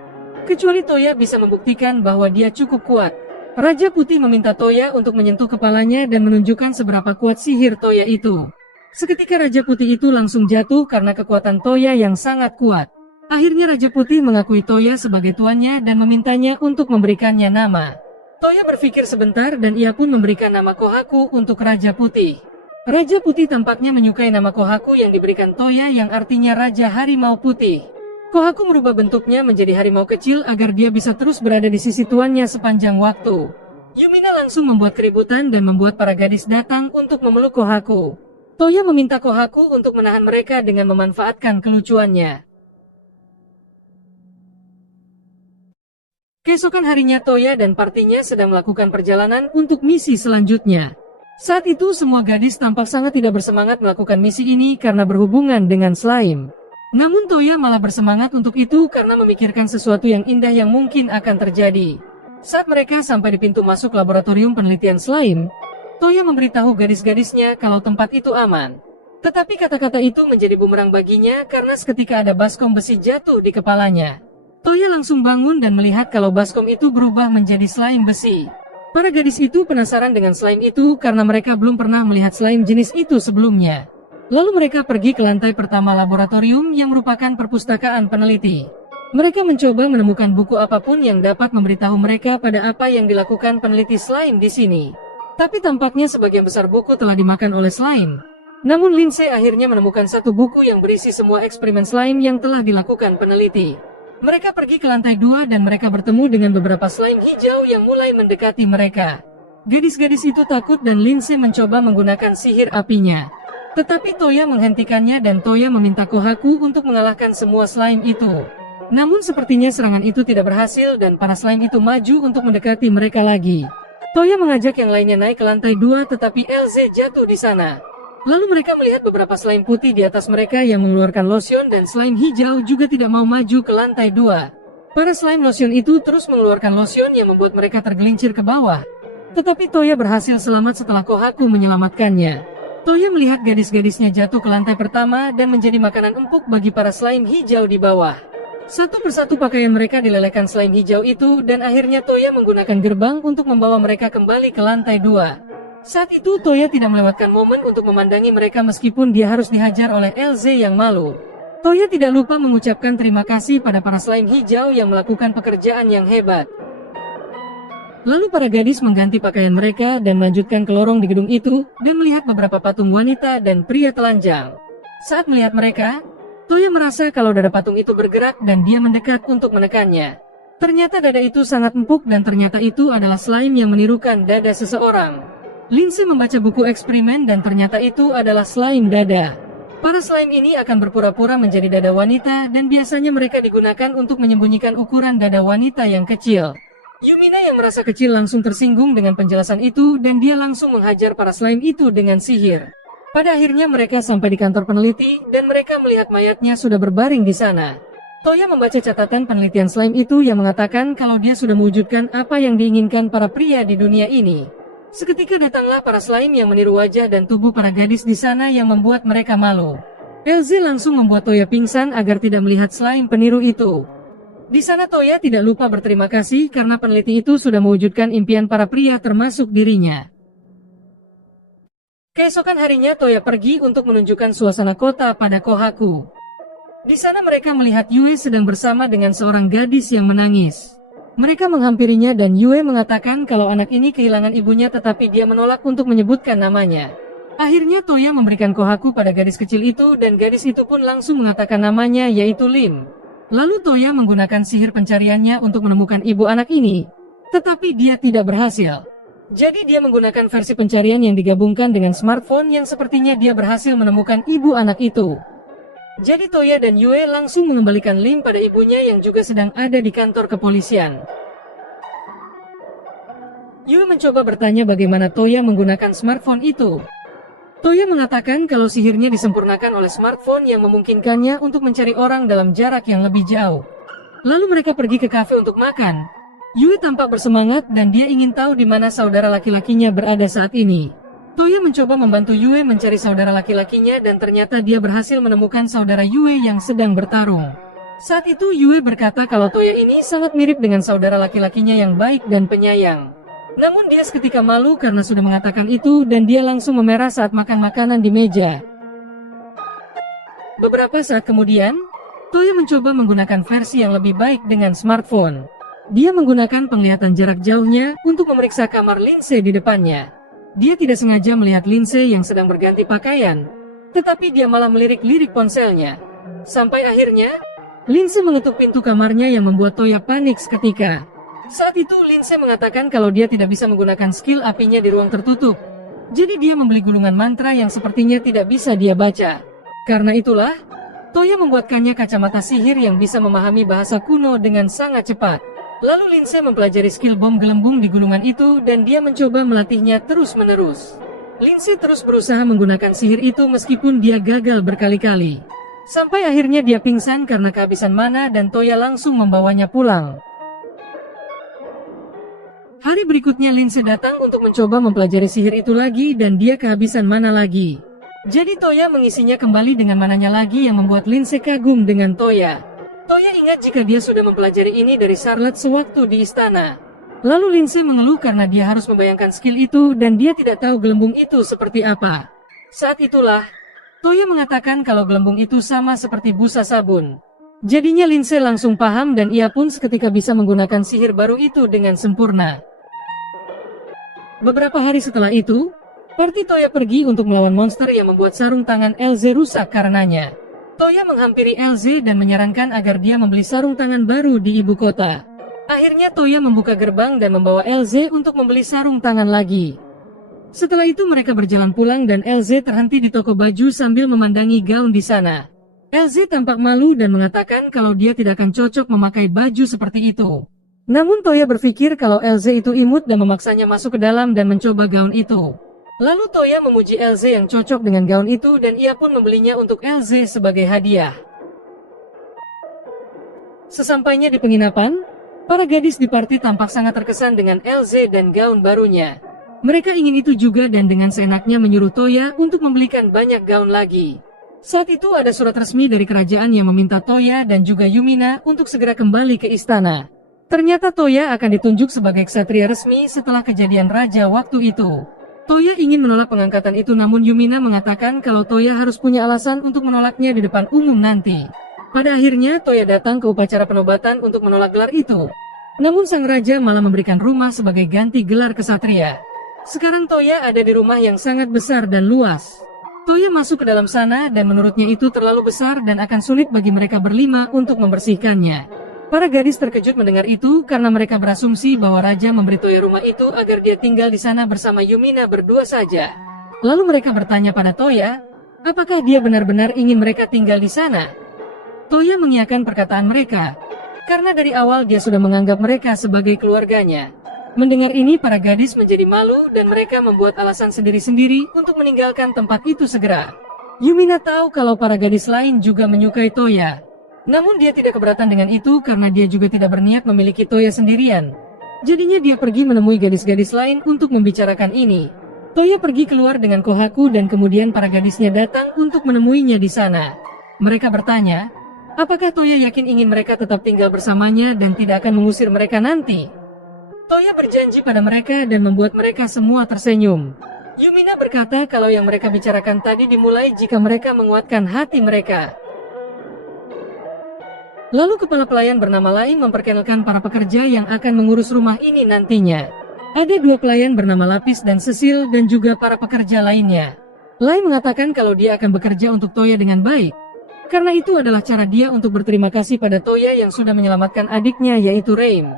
Kecuali Toya bisa membuktikan bahwa dia cukup kuat. Raja Putih meminta Toya untuk menyentuh kepalanya dan menunjukkan seberapa kuat sihir Toya itu. Seketika Raja Putih itu langsung jatuh karena kekuatan Toya yang sangat kuat. Akhirnya Raja Putih mengakui Toya sebagai tuannya dan memintanya untuk memberikannya nama. Toya berpikir sebentar dan ia pun memberikan nama Kohaku untuk Raja Putih. Raja Putih tampaknya menyukai nama Kohaku yang diberikan Toya yang artinya Raja Harimau Putih. Kohaku merubah bentuknya menjadi harimau kecil agar dia bisa terus berada di sisi tuannya sepanjang waktu. Yumina langsung membuat keributan dan membuat para gadis datang untuk memeluk Kohaku. Toya meminta Kohaku untuk menahan mereka dengan memanfaatkan kelucuannya. Keesokan harinya Toya dan partinya sedang melakukan perjalanan untuk misi selanjutnya. Saat itu semua gadis tampak sangat tidak bersemangat melakukan misi ini karena berhubungan dengan slime. Namun Toya malah bersemangat untuk itu karena memikirkan sesuatu yang indah yang mungkin akan terjadi. Saat mereka sampai di pintu masuk laboratorium penelitian slime, Toya memberitahu gadis-gadisnya kalau tempat itu aman. Tetapi kata-kata itu menjadi bumerang baginya karena seketika ada baskom besi jatuh di kepalanya. Toya langsung bangun dan melihat kalau baskom itu berubah menjadi slime besi. Para gadis itu penasaran dengan slime itu karena mereka belum pernah melihat slime jenis itu sebelumnya. Lalu mereka pergi ke lantai pertama laboratorium yang merupakan perpustakaan peneliti. Mereka mencoba menemukan buku apapun yang dapat memberitahu mereka pada apa yang dilakukan peneliti slime di sini. Tapi tampaknya sebagian besar buku telah dimakan oleh slime. Namun Lindsay akhirnya menemukan satu buku yang berisi semua eksperimen slime yang telah dilakukan peneliti. Mereka pergi ke lantai 2 dan mereka bertemu dengan beberapa slime hijau yang mulai mendekati mereka. Gadis-gadis itu takut dan Lindsay mencoba menggunakan sihir apinya. Tetapi Toya menghentikannya dan Toya meminta Kohaku untuk mengalahkan semua slime itu. Namun sepertinya serangan itu tidak berhasil dan para slime itu maju untuk mendekati mereka lagi. Toya mengajak yang lainnya naik ke lantai 2 tetapi Elze jatuh di sana. Lalu mereka melihat beberapa slime putih di atas mereka yang mengeluarkan lotion dan slime hijau juga tidak mau maju ke lantai 2. Para slime lotion itu terus mengeluarkan lotion yang membuat mereka tergelincir ke bawah. Tetapi Toya berhasil selamat setelah Kohaku menyelamatkannya. Toya melihat gadis-gadisnya jatuh ke lantai pertama dan menjadi makanan empuk bagi para slime hijau di bawah. Satu persatu pakaian mereka dilelehkan slime hijau itu dan akhirnya Toya menggunakan gerbang untuk membawa mereka kembali ke lantai 2. Saat itu Toya tidak melewatkan momen untuk memandangi mereka meskipun dia harus dihajar oleh Elze yang malu. Toya tidak lupa mengucapkan terima kasih pada para slime hijau yang melakukan pekerjaan yang hebat. Lalu para gadis mengganti pakaian mereka dan melanjutkan ke lorong di gedung itu dan melihat beberapa patung wanita dan pria telanjang. Saat melihat mereka, Toya merasa kalau dada patung itu bergerak dan dia mendekat untuk menekannya. Ternyata dada itu sangat empuk dan ternyata itu adalah slime yang menirukan dada seseorang. Lindsay membaca buku eksperimen dan ternyata itu adalah slime dada. Para slime ini akan berpura-pura menjadi dada wanita dan biasanya mereka digunakan untuk menyembunyikan ukuran dada wanita yang kecil. Yumina yang merasa kecil langsung tersinggung dengan penjelasan itu dan dia langsung menghajar para slime itu dengan sihir. Pada akhirnya mereka sampai di kantor peneliti dan mereka melihat mayatnya sudah berbaring di sana. Toya membaca catatan penelitian slime itu yang mengatakan kalau dia sudah mewujudkan apa yang diinginkan para pria di dunia ini. Seketika datanglah para slime yang meniru wajah dan tubuh para gadis di sana yang membuat mereka malu. Elze langsung membuat Toya pingsan agar tidak melihat slime peniru itu. Di sana Toya tidak lupa berterima kasih karena peneliti itu sudah mewujudkan impian para pria termasuk dirinya. Keesokan harinya Toya pergi untuk menunjukkan suasana kota pada Kohaku. Di sana mereka melihat Yue sedang bersama dengan seorang gadis yang menangis. Mereka menghampirinya dan Yue mengatakan kalau anak ini kehilangan ibunya tetapi dia menolak untuk menyebutkan namanya. Akhirnya Toya memberikan kohaku pada gadis kecil itu dan gadis itu pun langsung mengatakan namanya yaitu Lim. Lalu Toya menggunakan sihir pencariannya untuk menemukan ibu anak ini. Tetapi dia tidak berhasil. Jadi dia menggunakan versi pencarian yang digabungkan dengan smartphone yang sepertinya dia berhasil menemukan ibu anak itu. Jadi Toya dan Yue langsung mengembalikan Lim pada ibunya yang juga sedang ada di kantor kepolisian. Yue mencoba bertanya bagaimana Toya menggunakan smartphone itu. Toya mengatakan kalau sihirnya disempurnakan oleh smartphone yang memungkinkannya untuk mencari orang dalam jarak yang lebih jauh. Lalu mereka pergi ke kafe untuk makan. Yue tampak bersemangat dan dia ingin tahu di mana saudara laki-lakinya berada saat ini. Toya mencoba membantu Yue mencari saudara laki-lakinya dan ternyata dia berhasil menemukan saudara Yue yang sedang bertarung. Saat itu Yue berkata kalau Toya ini sangat mirip dengan saudara laki-lakinya yang baik dan penyayang. Namun dia seketika malu karena sudah mengatakan itu dan dia langsung memerah saat makan makanan di meja. Beberapa saat kemudian, Toya mencoba menggunakan versi yang lebih baik dengan smartphone. Dia menggunakan penglihatan jarak jauhnya untuk memeriksa kamar Lindsay di depannya. Dia tidak sengaja melihat Lindsay yang sedang berganti pakaian, tetapi dia malah melirik-lirik ponselnya. Sampai akhirnya, Lindsay mengetuk pintu kamarnya yang membuat Toya panik seketika. Saat itu Lindsay mengatakan kalau dia tidak bisa menggunakan skill apinya di ruang tertutup. Jadi dia membeli gulungan mantra yang sepertinya tidak bisa dia baca. Karena itulah, Toya membuatkannya kacamata sihir yang bisa memahami bahasa kuno dengan sangat cepat. Lalu Lindsay mempelajari skill bom gelembung di gulungan itu dan dia mencoba melatihnya terus-menerus. Lindsay terus berusaha menggunakan sihir itu meskipun dia gagal berkali-kali. Sampai akhirnya dia pingsan karena kehabisan mana dan Toya langsung membawanya pulang. Hari berikutnya Lindsay datang untuk mencoba mempelajari sihir itu lagi dan dia kehabisan mana lagi. Jadi Toya mengisinya kembali dengan mananya lagi yang membuat Lindsay kagum dengan Toya. Toya ingat jika dia sudah mempelajari ini dari Charlotte sewaktu di istana. Lalu Lindsay mengeluh karena dia harus membayangkan skill itu dan dia tidak tahu gelembung itu seperti apa. Saat itulah, Toya mengatakan kalau gelembung itu sama seperti busa sabun. Jadinya Lindsay langsung paham dan ia pun seketika bisa menggunakan sihir baru itu dengan sempurna. Beberapa hari setelah itu, party Toya pergi untuk melawan monster yang membuat sarung tangan LZ rusak karenanya. Toya menghampiri LZ dan menyarankan agar dia membeli sarung tangan baru di ibu kota. Akhirnya Toya membuka gerbang dan membawa LZ untuk membeli sarung tangan lagi. Setelah itu mereka berjalan pulang dan LZ terhenti di toko baju sambil memandangi gaun di sana. LZ tampak malu dan mengatakan kalau dia tidak akan cocok memakai baju seperti itu. Namun Toya berpikir kalau LZ itu imut dan memaksanya masuk ke dalam dan mencoba gaun itu. Lalu Toya memuji LZ yang cocok dengan gaun itu dan ia pun membelinya untuk LZ sebagai hadiah. Sesampainya di penginapan, para gadis di party tampak sangat terkesan dengan LZ dan gaun barunya. Mereka ingin itu juga dan dengan seenaknya menyuruh Toya untuk membelikan banyak gaun lagi. Saat itu ada surat resmi dari kerajaan yang meminta Toya dan juga Yumina untuk segera kembali ke istana. Ternyata Toya akan ditunjuk sebagai ksatria resmi setelah kejadian raja waktu itu. Toya ingin menolak pengangkatan itu namun Yumina mengatakan kalau Toya harus punya alasan untuk menolaknya di depan umum nanti. Pada akhirnya Toya datang ke upacara penobatan untuk menolak gelar itu. Namun sang raja malah memberikan rumah sebagai ganti gelar kesatria. Sekarang Toya ada di rumah yang sangat besar dan luas. Toya masuk ke dalam sana dan menurutnya itu terlalu besar dan akan sulit bagi mereka berlima untuk membersihkannya. Para gadis terkejut mendengar itu karena mereka berasumsi bahwa raja memberi Toya rumah itu agar dia tinggal di sana bersama Yumina berdua saja. Lalu mereka bertanya pada Toya, apakah dia benar-benar ingin mereka tinggal di sana? Toya mengiyakan perkataan mereka, karena dari awal dia sudah menganggap mereka sebagai keluarganya. Mendengar ini para gadis menjadi malu dan mereka membuat alasan sendiri-sendiri untuk meninggalkan tempat itu segera. Yumina tahu kalau para gadis lain juga menyukai Toya. Namun dia tidak keberatan dengan itu karena dia juga tidak berniat memiliki Toya sendirian. Jadinya dia pergi menemui gadis-gadis lain untuk membicarakan ini. Toya pergi keluar dengan Kohaku dan kemudian para gadisnya datang untuk menemuinya di sana. Mereka bertanya, apakah Toya yakin ingin mereka tetap tinggal bersamanya dan tidak akan mengusir mereka nanti? Toya berjanji pada mereka dan membuat mereka semua tersenyum. Yumina berkata kalau yang mereka bicarakan tadi dimulai jika mereka menguatkan hati mereka. Lalu kepala pelayan bernama Lai memperkenalkan para pekerja yang akan mengurus rumah ini nantinya. Ada 2 pelayan bernama Lapis dan Cecil dan juga para pekerja lainnya. Lai mengatakan kalau dia akan bekerja untuk Toya dengan baik. Karena itu adalah cara dia untuk berterima kasih pada Toya yang sudah menyelamatkan adiknya yaitu Reim.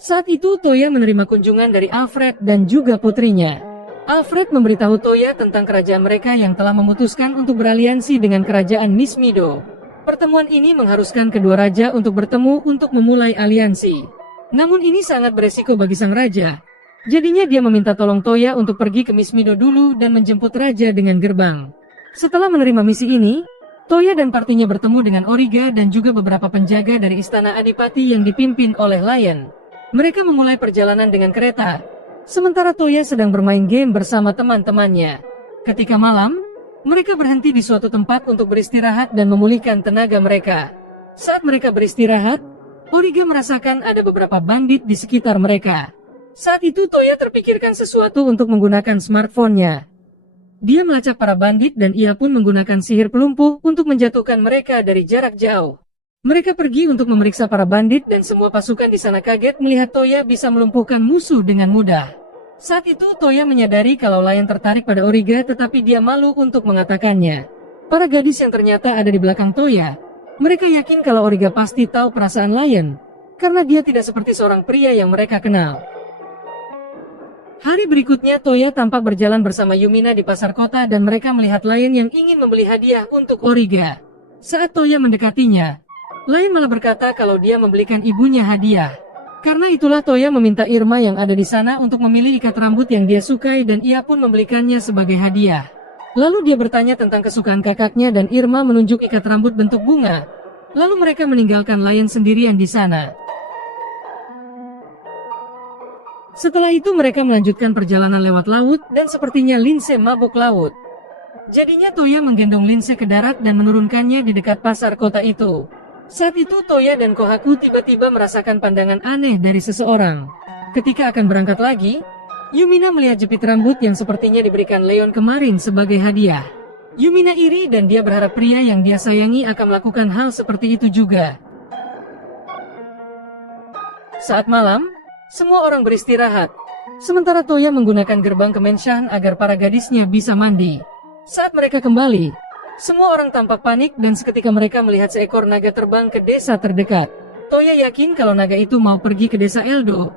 Saat itu Toya menerima kunjungan dari Alfred dan juga putrinya. Alfred memberitahu Toya tentang kerajaan mereka yang telah memutuskan untuk beraliansi dengan kerajaan Nismido. Pertemuan ini mengharuskan kedua raja untuk bertemu untuk memulai aliansi. Namun ini sangat beresiko bagi sang raja. Jadinya dia meminta tolong Toya untuk pergi ke Nismido dulu dan menjemput raja dengan gerbang. Setelah menerima misi ini, Toya dan partinya bertemu dengan Origa dan juga beberapa penjaga dari istana Adipati yang dipimpin oleh Lion. Mereka memulai perjalanan dengan kereta. Sementara Toya sedang bermain game bersama teman-temannya. Ketika malam, mereka berhenti di suatu tempat untuk beristirahat dan memulihkan tenaga mereka. Saat mereka beristirahat, Origa merasakan ada beberapa bandit di sekitar mereka. Saat itu Toya terpikirkan sesuatu untuk menggunakan smartphone-nya. Dia melacak para bandit dan ia pun menggunakan sihir pelumpuh untuk menjatuhkan mereka dari jarak jauh. Mereka pergi untuk memeriksa para bandit dan semua pasukan di sana kaget melihat Toya bisa melumpuhkan musuh dengan mudah. Saat itu Toya menyadari kalau Lion tertarik pada Origa tetapi dia malu untuk mengatakannya. Para gadis yang ternyata ada di belakang Toya, mereka yakin kalau Origa pasti tahu perasaan Lion, karena dia tidak seperti seorang pria yang mereka kenal. Hari berikutnya Toya tampak berjalan bersama Yumina di pasar kota dan mereka melihat Lion yang ingin membeli hadiah untuk Origa. Saat Toya mendekatinya, Lion malah berkata kalau dia membelikan ibunya hadiah. Karena itulah Toya meminta Irma yang ada di sana untuk memilih ikat rambut yang dia sukai dan ia pun membelikannya sebagai hadiah. Lalu dia bertanya tentang kesukaan kakaknya dan Irma menunjuk ikat rambut bentuk bunga. Lalu mereka meninggalkan Lion sendirian di sana. Setelah itu mereka melanjutkan perjalanan lewat laut dan sepertinya Lindsay mabuk laut. Jadinya Toya menggendong Lindsay ke darat dan menurunkannya di dekat pasar kota itu. Saat itu Toya dan Kohaku tiba-tiba merasakan pandangan aneh dari seseorang. Ketika akan berangkat lagi, Yumina melihat jepit rambut yang sepertinya diberikan Leon kemarin sebagai hadiah. Yumina iri dan dia berharap pria yang dia sayangi akan melakukan hal seperti itu juga. Saat malam, semua orang beristirahat. Sementara Toya menggunakan gerbang kemensyah agar para gadisnya bisa mandi. Saat mereka kembali, semua orang tampak panik dan seketika mereka melihat seekor naga terbang ke desa terdekat. Toya yakin kalau naga itu mau pergi ke desa Eldo.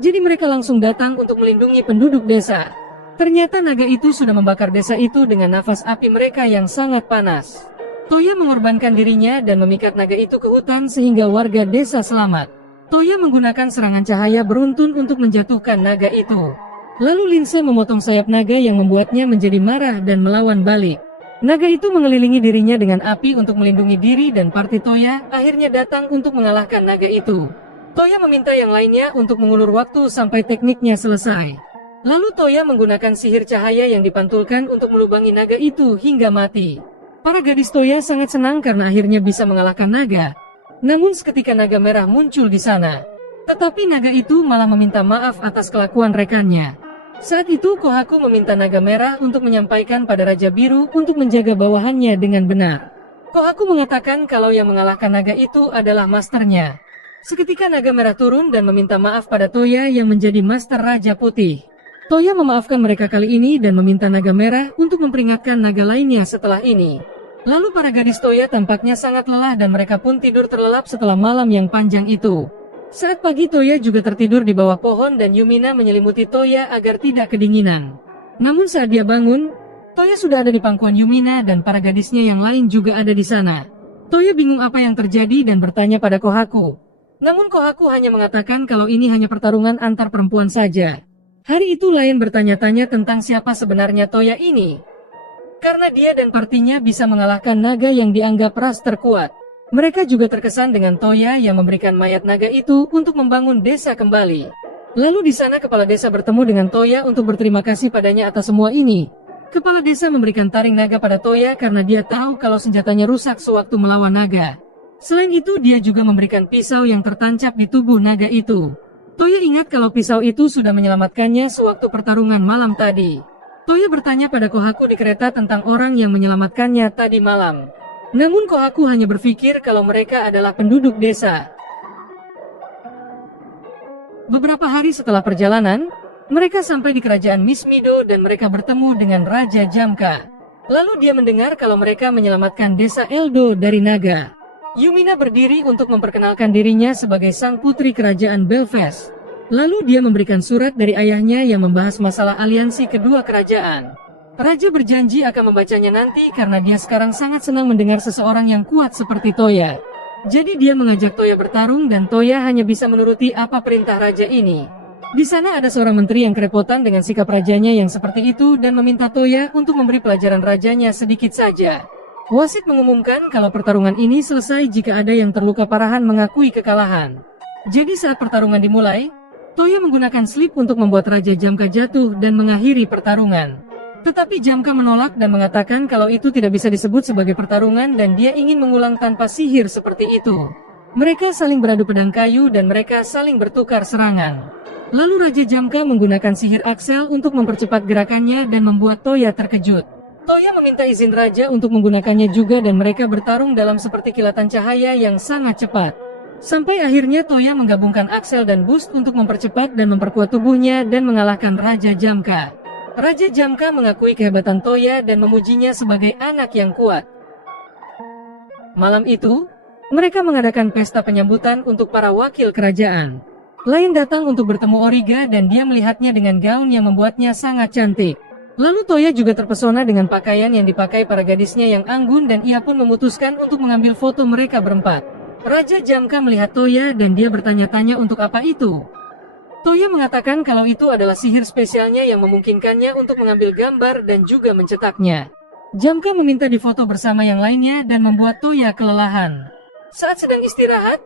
Jadi mereka langsung datang untuk melindungi penduduk desa. Ternyata naga itu sudah membakar desa itu dengan nafas api mereka yang sangat panas. Toya mengorbankan dirinya dan memikat naga itu ke hutan sehingga warga desa selamat. Toya menggunakan serangan cahaya beruntun untuk menjatuhkan naga itu. Lalu Lindsay memotong sayap naga yang membuatnya menjadi marah dan melawan balik. Naga itu mengelilingi dirinya dengan api untuk melindungi diri dan parti Toya akhirnya datang untuk mengalahkan naga itu. Toya meminta yang lainnya untuk mengulur waktu sampai tekniknya selesai. Lalu Toya menggunakan sihir cahaya yang dipantulkan untuk melubangi naga itu hingga mati. Para gadis Toya sangat senang karena akhirnya bisa mengalahkan naga. Namun seketika naga merah muncul di sana. Tetapi naga itu malah meminta maaf atas kelakuan rekannya. Saat itu Kohaku meminta naga merah untuk menyampaikan pada Raja Biru untuk menjaga bawahannya dengan benar. Kohaku mengatakan kalau yang mengalahkan naga itu adalah masternya. Seketika naga merah turun dan meminta maaf pada Toya yang menjadi master Raja Putih. Toya memaafkan mereka kali ini dan meminta naga merah untuk memperingatkan naga lainnya setelah ini. Lalu para gadis Toya tampaknya sangat lelah dan mereka pun tidur terlelap setelah malam yang panjang itu. Saat pagi Toya juga tertidur di bawah pohon dan Yumina menyelimuti Toya agar tidak kedinginan. Namun saat dia bangun, Toya sudah ada di pangkuan Yumina dan para gadisnya yang lain juga ada di sana. Toya bingung apa yang terjadi dan bertanya pada Kohaku. Namun Kohaku hanya mengatakan kalau ini hanya pertarungan antar perempuan saja. Hari itu Lion bertanya-tanya tentang siapa sebenarnya Toya ini. Karena dia dan partinya bisa mengalahkan naga yang dianggap ras terkuat. Mereka juga terkesan dengan Toya yang memberikan mayat naga itu untuk membangun desa kembali. Lalu di sana kepala desa bertemu dengan Toya untuk berterima kasih padanya atas semua ini. Kepala desa memberikan taring naga pada Toya karena dia tahu kalau senjatanya rusak sewaktu melawan naga. Selain itu dia juga memberikan pisau yang tertancap di tubuh naga itu. Toya ingat kalau pisau itu sudah menyelamatkannya sewaktu pertarungan malam tadi. Toya bertanya pada Kohaku di kereta tentang orang yang menyelamatkannya tadi malam. Namun Kohaku hanya berpikir kalau mereka adalah penduduk desa. Beberapa hari setelah perjalanan, mereka sampai di kerajaan Mismido dan mereka bertemu dengan Raja Jamka. Lalu dia mendengar kalau mereka menyelamatkan desa Eldo dari naga. Yumina berdiri untuk memperkenalkan dirinya sebagai sang putri kerajaan Belfast. Lalu dia memberikan surat dari ayahnya yang membahas masalah aliansi kedua kerajaan. Raja berjanji akan membacanya nanti karena dia sekarang sangat senang mendengar seseorang yang kuat seperti Toya. Jadi dia mengajak Toya bertarung dan Toya hanya bisa menuruti apa perintah raja ini. Di sana ada seorang menteri yang kerepotan dengan sikap rajanya yang seperti itu dan meminta Toya untuk memberi pelajaran rajanya sedikit saja. Wasit mengumumkan kalau pertarungan ini selesai jika ada yang terluka parahan mengakui kekalahan. Jadi saat pertarungan dimulai, Toya menggunakan slip untuk membuat Raja Jamka jatuh dan mengakhiri pertarungan. Tetapi Jamka menolak dan mengatakan kalau itu tidak bisa disebut sebagai pertarungan dan dia ingin mengulang tanpa sihir seperti itu. Mereka saling beradu pedang kayu dan mereka saling bertukar serangan. Lalu Raja Jamka menggunakan sihir Axel untuk mempercepat gerakannya dan membuat Toya terkejut. Toya meminta izin raja untuk menggunakannya juga dan mereka bertarung dalam seperti kilatan cahaya yang sangat cepat. Sampai akhirnya Toya menggabungkan Axel dan Boost untuk mempercepat dan memperkuat tubuhnya dan mengalahkan Raja Jamka. Raja Jamka mengakui kehebatan Toya dan memujinya sebagai anak yang kuat. Malam itu, mereka mengadakan pesta penyambutan untuk para wakil kerajaan. Lain datang untuk bertemu Origa dan dia melihatnya dengan gaun yang membuatnya sangat cantik. Lalu Toya juga terpesona dengan pakaian yang dipakai para gadisnya yang anggun dan ia pun memutuskan untuk mengambil foto mereka berempat. Raja Jamka melihat Toya dan dia bertanya-tanya untuk apa itu. Toya mengatakan kalau itu adalah sihir spesialnya yang memungkinkannya untuk mengambil gambar dan juga mencetaknya. Jamka meminta difoto bersama yang lainnya dan membuat Toya kelelahan. Saat sedang istirahat,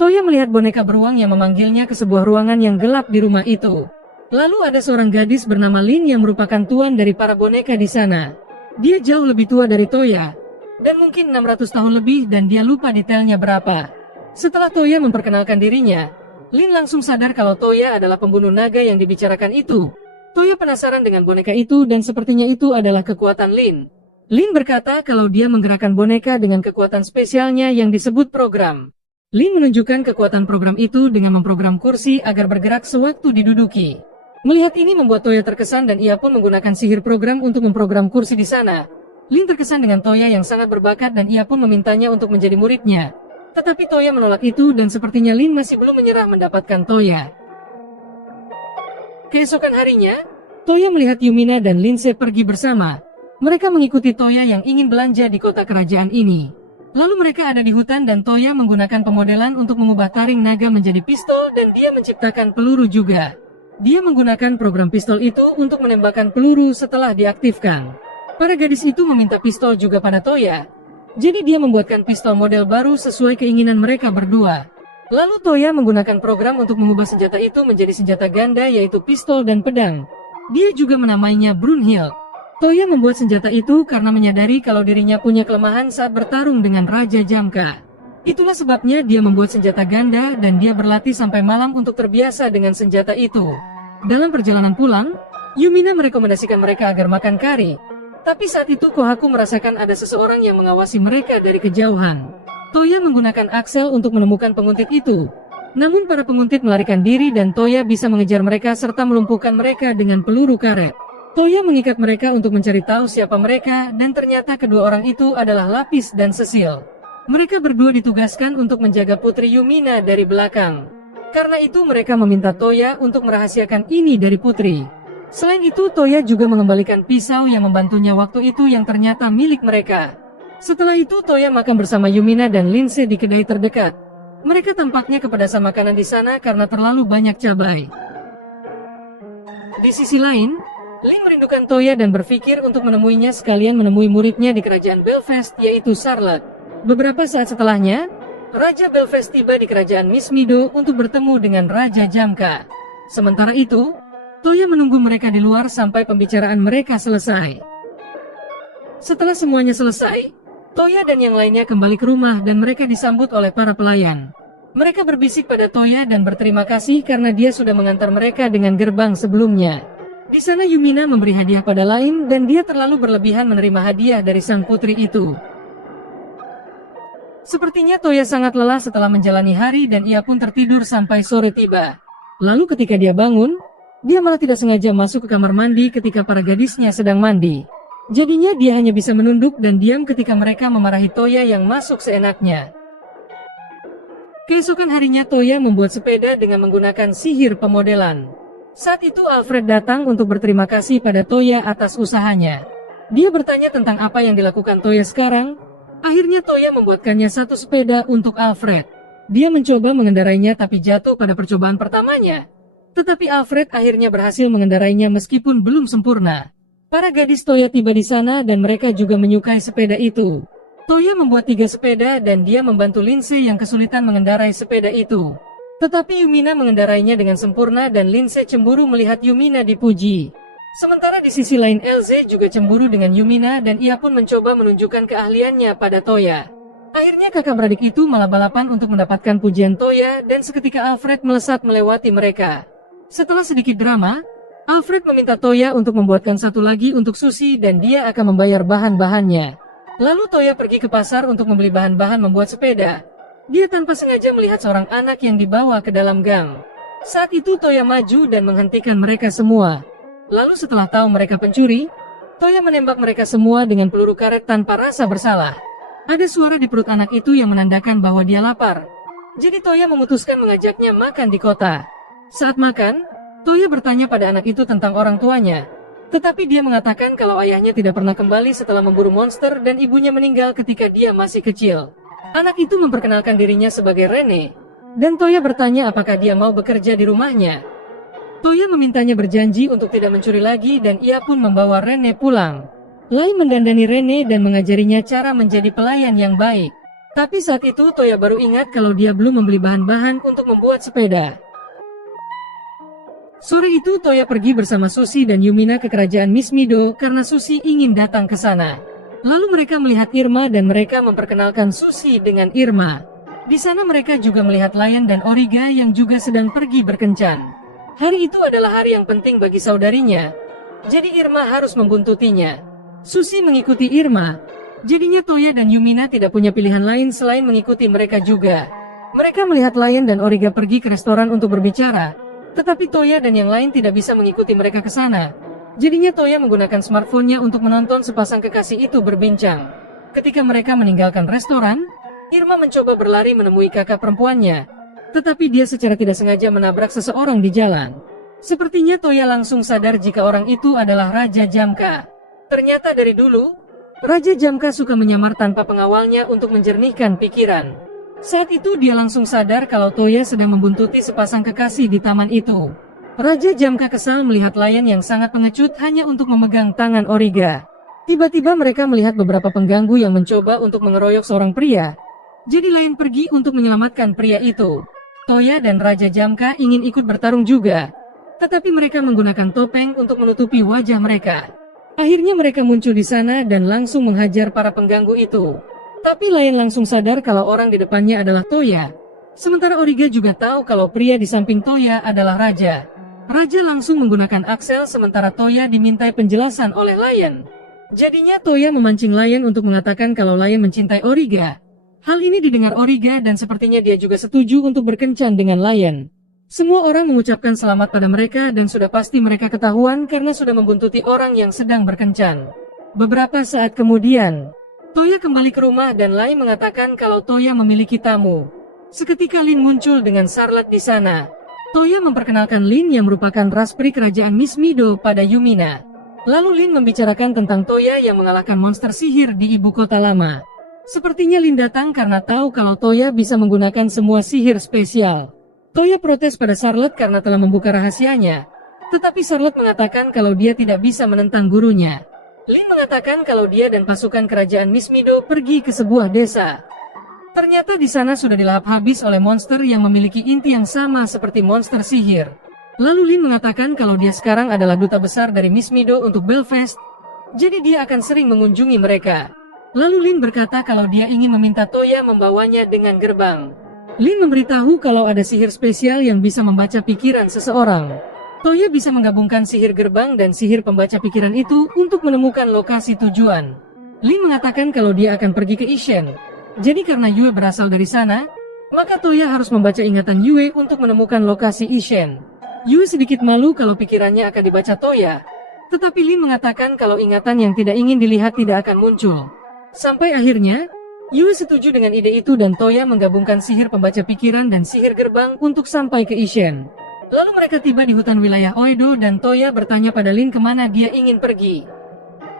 Toya melihat boneka beruang yang memanggilnya ke sebuah ruangan yang gelap di rumah itu. Lalu ada seorang gadis bernama Lin yang merupakan tuan dari para boneka di sana. Dia jauh lebih tua dari Toya, dan mungkin 600 tahun lebih dan dia lupa detailnya berapa. Setelah Toya memperkenalkan dirinya, Lin langsung sadar kalau Toya adalah pembunuh naga yang dibicarakan itu. Toya penasaran dengan boneka itu dan sepertinya itu adalah kekuatan Lin. Lin berkata kalau dia menggerakkan boneka dengan kekuatan spesialnya yang disebut program. Lin menunjukkan kekuatan program itu dengan memprogram kursi agar bergerak sewaktu diduduki. Melihat ini membuat Toya terkesan dan ia pun menggunakan sihir program untuk memprogram kursi di sana. Lin terkesan dengan Toya yang sangat berbakat dan ia pun memintanya untuk menjadi muridnya. Tetapi Toya menolak itu dan sepertinya Lin masih belum menyerah mendapatkan Toya. Keesokan harinya, Toya melihat Yumina dan Lindsay pergi bersama. Mereka mengikuti Toya yang ingin belanja di kota kerajaan ini. Lalu mereka ada di hutan dan Toya menggunakan pemodelan untuk mengubah taring naga menjadi pistol dan dia menciptakan peluru juga. Dia menggunakan program pistol itu untuk menembakkan peluru setelah diaktifkan. Para gadis itu meminta pistol juga pada Toya. Jadi dia membuatkan pistol model baru sesuai keinginan mereka berdua. Lalu Toya menggunakan program untuk mengubah senjata itu menjadi senjata ganda yaitu pistol dan pedang. Dia juga menamainya Brunhild. Toya membuat senjata itu karena menyadari kalau dirinya punya kelemahan saat bertarung dengan Raja Jamka. Itulah sebabnya dia membuat senjata ganda dan dia berlatih sampai malam untuk terbiasa dengan senjata itu. Dalam perjalanan pulang, Yumina merekomendasikan mereka agar makan kari. Tapi saat itu Kohaku merasakan ada seseorang yang mengawasi mereka dari kejauhan. Toya menggunakan Axel untuk menemukan penguntit itu. Namun para penguntit melarikan diri dan Toya bisa mengejar mereka serta melumpuhkan mereka dengan peluru karet. Toya mengikat mereka untuk mencari tahu siapa mereka dan ternyata kedua orang itu adalah Lapis dan Cecil. Mereka berdua ditugaskan untuk menjaga Putri Yumina dari belakang. Karena itu mereka meminta Toya untuk merahasiakan ini dari Putri. Selain itu Toya juga mengembalikan pisau yang membantunya waktu itu yang ternyata milik mereka. Setelah itu Toya makan bersama Yumina dan Lindsay di kedai terdekat. Mereka tampaknya kepedasan makanan di sana karena terlalu banyak cabai. Di sisi lain, Lin merindukan Toya dan berpikir untuk menemuinya sekalian menemui muridnya di kerajaan Belfast yaitu Charlotte. Beberapa saat setelahnya, Raja Belfast tiba di kerajaan Mismido untuk bertemu dengan Raja Jamka. Sementara itu, Toya menunggu mereka di luar sampai pembicaraan mereka selesai. Setelah semuanya selesai, Toya dan yang lainnya kembali ke rumah dan mereka disambut oleh para pelayan. Mereka berbisik pada Toya dan berterima kasih karena dia sudah mengantar mereka dengan gerbang sebelumnya. Di sana Yumina memberi hadiah pada Lain dan dia terlalu berlebihan menerima hadiah dari sang putri itu. Sepertinya Toya sangat lelah setelah menjalani hari dan ia pun tertidur sampai sore tiba. Lalu ketika dia bangun, dia malah tidak sengaja masuk ke kamar mandi ketika para gadisnya sedang mandi. Jadinya dia hanya bisa menunduk dan diam ketika mereka memarahi Toya yang masuk seenaknya. Keesokan harinya Toya membuat sepeda dengan menggunakan sihir pemodelan. Saat itu Alfred datang untuk berterima kasih pada Toya atas usahanya. Dia bertanya tentang apa yang dilakukan Toya sekarang. Akhirnya Toya membuatkannya satu sepeda untuk Alfred. Dia mencoba mengendarainya tapi jatuh pada percobaan pertamanya. Tetapi Alfred akhirnya berhasil mengendarainya meskipun belum sempurna. Para gadis Toya tiba di sana dan mereka juga menyukai sepeda itu. Toya membuat 3 sepeda dan dia membantu Lindsay yang kesulitan mengendarai sepeda itu. Tetapi Yumina mengendarainya dengan sempurna dan Lindsay cemburu melihat Yumina dipuji. Sementara di sisi lain Elze juga cemburu dengan Yumina dan ia pun mencoba menunjukkan keahliannya pada Toya. Akhirnya kakak beradik itu malah balapan untuk mendapatkan pujian Toya dan seketika Alfred melesat melewati mereka. Setelah sedikit drama, Alfred meminta Toya untuk membuatkan satu lagi untuk Susie dan dia akan membayar bahan-bahannya. Lalu Toya pergi ke pasar untuk membeli bahan-bahan membuat sepeda. Dia tanpa sengaja melihat seorang anak yang dibawa ke dalam gang. Saat itu Toya maju dan menghentikan mereka semua. Lalu setelah tahu mereka pencuri, Toya menembak mereka semua dengan peluru karet tanpa rasa bersalah. Ada suara di perut anak itu yang menandakan bahwa dia lapar. Jadi Toya memutuskan mengajaknya makan di kota. Saat makan, Toya bertanya pada anak itu tentang orang tuanya. Tetapi dia mengatakan kalau ayahnya tidak pernah kembali setelah memburu monster dan ibunya meninggal ketika dia masih kecil. Anak itu memperkenalkan dirinya sebagai Rene. Dan Toya bertanya apakah dia mau bekerja di rumahnya. Toya memintanya berjanji untuk tidak mencuri lagi dan ia pun membawa Rene pulang. Lai mendandani Rene dan mengajarinya cara menjadi pelayan yang baik. Tapi saat itu Toya baru ingat kalau dia belum membeli bahan-bahan untuk membuat sepeda. Sore itu Toya pergi bersama Susie dan Yumina ke kerajaan Miss Mido karena Susie ingin datang ke sana. Lalu mereka melihat Irma dan mereka memperkenalkan Susie dengan Irma. Di sana mereka juga melihat Lion dan Origa yang juga sedang pergi berkencan. Hari itu adalah hari yang penting bagi saudarinya. Jadi Irma harus membuntutinya. Susie mengikuti Irma. Jadinya Toya dan Yumina tidak punya pilihan lain selain mengikuti mereka juga. Mereka melihat Lion dan Origa pergi ke restoran untuk berbicara. Tetapi Toya dan yang lain tidak bisa mengikuti mereka ke sana. Jadinya Toya menggunakan smartphone-nya untuk menonton sepasang kekasih itu berbincang. Ketika mereka meninggalkan restoran, Irma mencoba berlari menemui kakak perempuannya. Tetapi dia secara tidak sengaja menabrak seseorang di jalan. Sepertinya Toya langsung sadar jika orang itu adalah Raja Jamka. Ternyata dari dulu, Raja Jamka suka menyamar tanpa pengawalnya untuk menjernihkan pikiran. Saat itu dia langsung sadar kalau Toya sedang membuntuti sepasang kekasih di taman itu. Raja Jamka kesal melihat Lion yang sangat pengecut hanya untuk memegang tangan Origa. Tiba-tiba mereka melihat beberapa pengganggu yang mencoba untuk mengeroyok seorang pria. Jadi Lion pergi untuk menyelamatkan pria itu. Toya dan Raja Jamka ingin ikut bertarung juga. Tetapi mereka menggunakan topeng untuk menutupi wajah mereka. Akhirnya mereka muncul di sana dan langsung menghajar para pengganggu itu. Tapi Lion langsung sadar kalau orang di depannya adalah Toya. Sementara Origa juga tahu kalau pria di samping Toya adalah Raja. Raja langsung menggunakan aksel sementara Toya dimintai penjelasan oleh Lion. Jadinya Toya memancing Lion untuk mengatakan kalau Lion mencintai Origa. Hal ini didengar Origa dan sepertinya dia juga setuju untuk berkencan dengan Lion. Semua orang mengucapkan selamat pada mereka dan sudah pasti mereka ketahuan karena sudah membuntuti orang yang sedang berkencan. Beberapa saat kemudian, Toya kembali ke rumah dan Lion mengatakan kalau Toya memiliki tamu. Seketika Lin muncul dengan Charlotte di sana. Toya memperkenalkan Lin yang merupakan raspri kerajaan Miss Mido pada Yumina. Lalu Lin membicarakan tentang Toya yang mengalahkan monster sihir di ibu kota lama. Sepertinya Lin datang karena tahu kalau Toya bisa menggunakan semua sihir spesial. Toya protes pada Charlotte karena telah membuka rahasianya. Tetapi Charlotte mengatakan kalau dia tidak bisa menentang gurunya. Lin mengatakan kalau dia dan pasukan kerajaan Miss Mido pergi ke sebuah desa. Ternyata di sana sudah dilahap habis oleh monster yang memiliki inti yang sama seperti monster sihir. Lalu Lin mengatakan kalau dia sekarang adalah duta besar dari Miss Mido untuk Belfast. Jadi dia akan sering mengunjungi mereka. Lalu Lin berkata kalau dia ingin meminta Toya membawanya dengan gerbang. Lin memberitahu kalau ada sihir spesial yang bisa membaca pikiran seseorang. Toya bisa menggabungkan sihir gerbang dan sihir pembaca pikiran itu untuk menemukan lokasi tujuan. Lin mengatakan kalau dia akan pergi ke Ishen. Jadi karena Yue berasal dari sana, maka Toya harus membaca ingatan Yue untuk menemukan lokasi Ishen. Yue sedikit malu kalau pikirannya akan dibaca Toya, tetapi Lin mengatakan kalau ingatan yang tidak ingin dilihat tidak akan muncul. Sampai akhirnya, Yue setuju dengan ide itu dan Toya menggabungkan sihir pembaca pikiran dan sihir gerbang untuk sampai ke Ishen. Lalu mereka tiba di hutan wilayah Oedo dan Toya bertanya pada Lin kemana dia ingin pergi.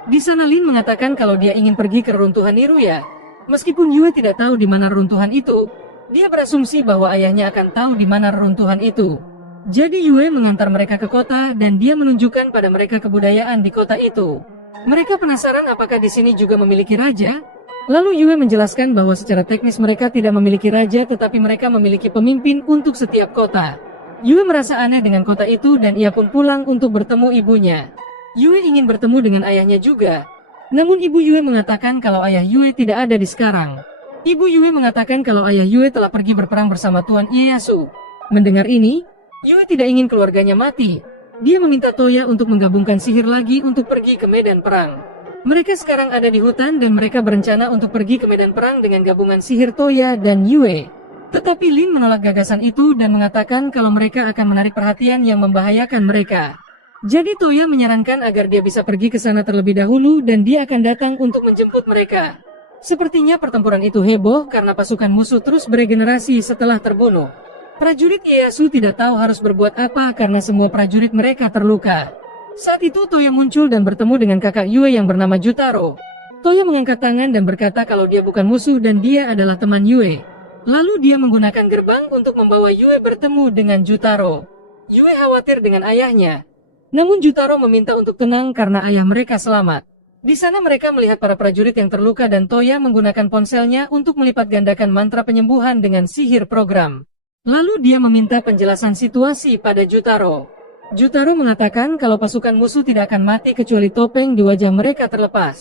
Di sana Lin mengatakan kalau dia ingin pergi ke reruntuhan Niruya. Meskipun Yue tidak tahu di mana reruntuhan itu, dia berasumsi bahwa ayahnya akan tahu di mana reruntuhan itu. Jadi Yue mengantar mereka ke kota dan dia menunjukkan pada mereka kebudayaan di kota itu. Mereka penasaran apakah di sini juga memiliki raja? Lalu Yue menjelaskan bahwa secara teknis mereka tidak memiliki raja tetapi mereka memiliki pemimpin untuk setiap kota. Yue merasa aneh dengan kota itu dan ia pun pulang untuk bertemu ibunya. Yue ingin bertemu dengan ayahnya juga. Namun ibu Yue mengatakan kalau ayah Yue tidak ada di sekarang. Ibu Yue mengatakan kalau ayah Yue telah pergi berperang bersama Tuan Ieyasu. Mendengar ini, Yue tidak ingin keluarganya mati. Dia meminta Toya untuk menggabungkan sihir lagi untuk pergi ke medan perang. Mereka sekarang ada di hutan dan mereka berencana untuk pergi ke medan perang dengan gabungan sihir Toya dan Yue. Tetapi Lin menolak gagasan itu dan mengatakan kalau mereka akan menarik perhatian yang membahayakan mereka. Jadi Toya menyarankan agar dia bisa pergi ke sana terlebih dahulu dan dia akan datang untuk menjemput mereka. Sepertinya pertempuran itu heboh karena pasukan musuh terus beregenerasi setelah terbunuh. Prajurit Ieyasu tidak tahu harus berbuat apa karena semua prajurit mereka terluka. Saat itu Toya muncul dan bertemu dengan kakak Yue yang bernama Jutaro. Toya mengangkat tangan dan berkata kalau dia bukan musuh dan dia adalah teman Yue. Lalu dia menggunakan gerbang untuk membawa Yue bertemu dengan Jutaro. Yue khawatir dengan ayahnya. Namun Jutaro meminta untuk tenang karena ayah mereka selamat. Di sana mereka melihat para prajurit yang terluka dan Toya menggunakan ponselnya untuk melipat gandakan mantra penyembuhan dengan sihir program. Lalu dia meminta penjelasan situasi pada Jutaro. Jutaro mengatakan kalau pasukan musuh tidak akan mati kecuali topeng di wajah mereka terlepas.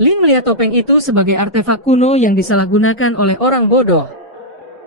Lin melihat topeng itu sebagai artefak kuno yang disalahgunakan oleh orang bodoh.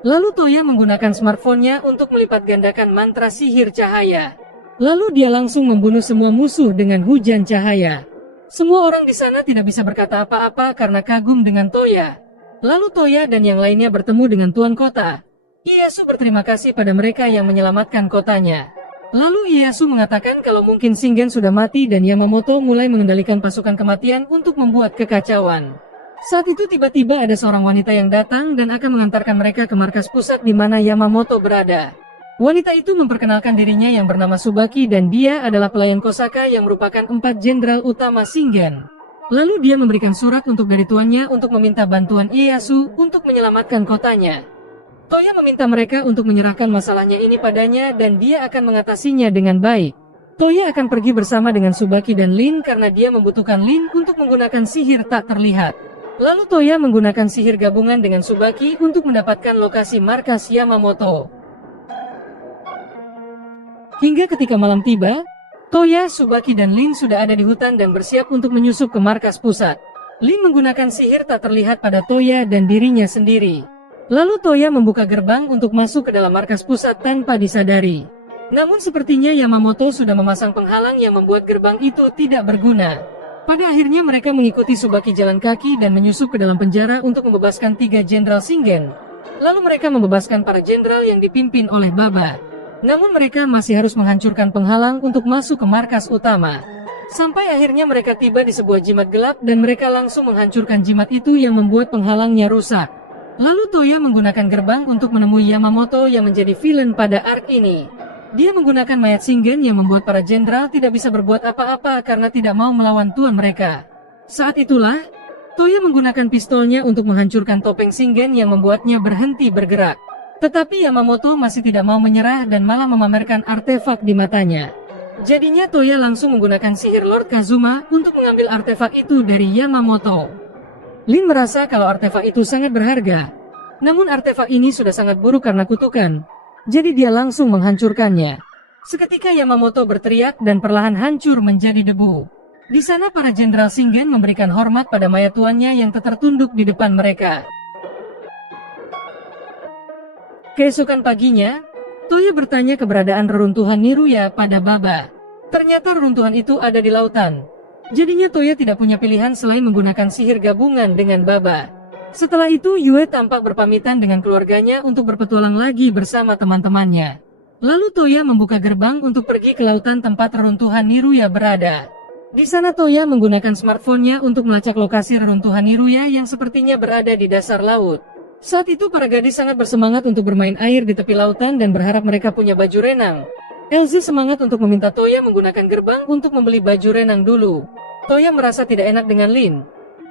Lalu Toya menggunakan smartphone-nya untuk melipat gandakan mantra sihir cahaya. Lalu dia langsung membunuh semua musuh dengan hujan cahaya. Semua orang di sana tidak bisa berkata apa-apa karena kagum dengan Toya. Lalu Toya dan yang lainnya bertemu dengan Tuan Kota. Ieyasu berterima kasih pada mereka yang menyelamatkan kotanya. Lalu Ieyasu mengatakan kalau mungkin Shingen sudah mati dan Yamamoto mulai mengendalikan pasukan kematian untuk membuat kekacauan. Saat itu tiba-tiba ada seorang wanita yang datang dan akan mengantarkan mereka ke markas pusat di mana Yamamoto berada. Wanita itu memperkenalkan dirinya yang bernama Tsubaki dan dia adalah pelayan Kosaka yang merupakan 4 jenderal utama Shingen. Lalu dia memberikan surat untuk dari tuannya untuk meminta bantuan Ieyasu untuk menyelamatkan kotanya. Toya meminta mereka untuk menyerahkan masalahnya ini padanya dan dia akan mengatasinya dengan baik. Toya akan pergi bersama dengan Tsubaki dan Lin karena dia membutuhkan Lin untuk menggunakan sihir tak terlihat. Lalu Toya menggunakan sihir gabungan dengan Tsubaki untuk mendapatkan lokasi markas Yamamoto. Hingga ketika malam tiba, Toya, Tsubaki dan Lin sudah ada di hutan dan bersiap untuk menyusup ke markas pusat. Lin menggunakan sihir tak terlihat pada Toya dan dirinya sendiri. Lalu Toya membuka gerbang untuk masuk ke dalam markas pusat tanpa disadari. Namun sepertinya Yamamoto sudah memasang penghalang yang membuat gerbang itu tidak berguna. Pada akhirnya mereka mengikuti Tsubaki jalan kaki dan menyusup ke dalam penjara untuk membebaskan 3 jenderal Shingen. Lalu mereka membebaskan para jenderal yang dipimpin oleh Baba. Namun mereka masih harus menghancurkan penghalang untuk masuk ke markas utama. Sampai akhirnya mereka tiba di sebuah jimat gelap dan mereka langsung menghancurkan jimat itu yang membuat penghalangnya rusak. Lalu Toya menggunakan gerbang untuk menemui Yamamoto yang menjadi villain pada arc ini. Dia menggunakan mayat Shingen yang membuat para jenderal tidak bisa berbuat apa-apa karena tidak mau melawan tuan mereka. Saat itulah, Toya menggunakan pistolnya untuk menghancurkan topeng Shingen yang membuatnya berhenti bergerak. Tetapi Yamamoto masih tidak mau menyerah dan malah memamerkan artefak di matanya. Jadinya Toya langsung menggunakan sihir Lord Kazuma untuk mengambil artefak itu dari Yamamoto. Lin merasa kalau artefak itu sangat berharga. Namun artefak ini sudah sangat buruk karena kutukan. Jadi dia langsung menghancurkannya. Seketika Yamamoto berteriak dan perlahan hancur menjadi debu. Di sana para jenderal Shingen memberikan hormat pada mayat tuannya yang tertunduk di depan mereka. Keesokan paginya, Toya bertanya keberadaan reruntuhan Niruya pada Baba. Ternyata reruntuhan itu ada di lautan. Jadinya Toya tidak punya pilihan selain menggunakan sihir gabungan dengan Baba. Setelah itu Yue tampak berpamitan dengan keluarganya untuk berpetualang lagi bersama teman-temannya. Lalu Toya membuka gerbang untuk pergi ke lautan tempat reruntuhan Niruya berada. Di sana Toya menggunakan smartphone-nya untuk melacak lokasi reruntuhan Niruya yang sepertinya berada di dasar laut. Saat itu para gadis sangat bersemangat untuk bermain air di tepi lautan dan berharap mereka punya baju renang. Elsie semangat untuk meminta Toya menggunakan gerbang untuk membeli baju renang dulu. Toya merasa tidak enak dengan Lin.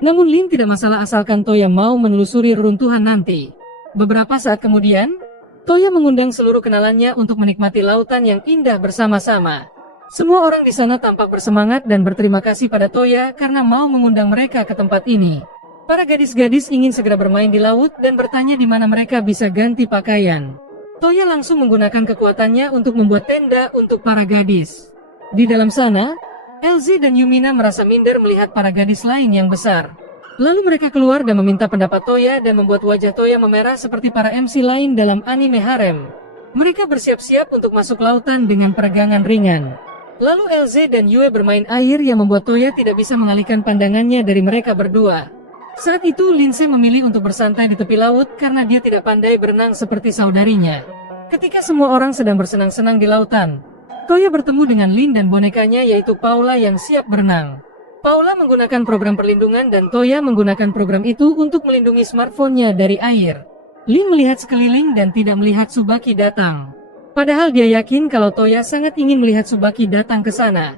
Namun Lin tidak masalah asalkan Toya mau menelusuri reruntuhan nanti. Beberapa saat kemudian, Toya mengundang seluruh kenalannya untuk menikmati lautan yang indah bersama-sama. Semua orang di sana tampak bersemangat dan berterima kasih pada Toya karena mau mengundang mereka ke tempat ini. Para gadis-gadis ingin segera bermain di laut dan bertanya di mana mereka bisa ganti pakaian. Toya langsung menggunakan kekuatannya untuk membuat tenda untuk para gadis. Di dalam sana, Elsie dan Yumina merasa minder melihat para gadis lain yang besar. Lalu mereka keluar dan meminta pendapat Toya dan membuat wajah Toya memerah seperti para MC lain dalam anime harem. Mereka bersiap-siap untuk masuk lautan dengan peregangan ringan. Lalu Elsie dan Yue bermain air yang membuat Toya tidak bisa mengalihkan pandangannya dari mereka berdua. Saat itu Lindsay memilih untuk bersantai di tepi laut karena dia tidak pandai berenang seperti saudarinya. Ketika semua orang sedang bersenang-senang di lautan, Toya bertemu dengan Lin dan bonekanya yaitu Paula yang siap berenang. Paula menggunakan program perlindungan dan Toya menggunakan program itu untuk melindungi smartphone-nya dari air. Lin melihat sekeliling dan tidak melihat Tsubaki datang. Padahal dia yakin kalau Toya sangat ingin melihat Tsubaki datang ke sana.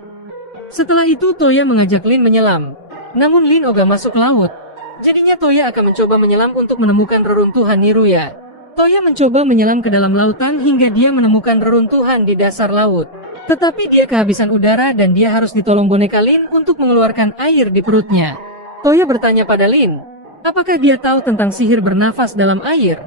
Setelah itu Toya mengajak Lin menyelam. Namun Lin ogah masuk laut. Jadinya Toya akan mencoba menyelam untuk menemukan reruntuhan Niruya. Toya mencoba menyelam ke dalam lautan hingga dia menemukan reruntuhan di dasar laut. Tetapi dia kehabisan udara dan dia harus ditolong boneka Lin untuk mengeluarkan air di perutnya. Toya bertanya pada Lin, apakah dia tahu tentang sihir bernafas dalam air?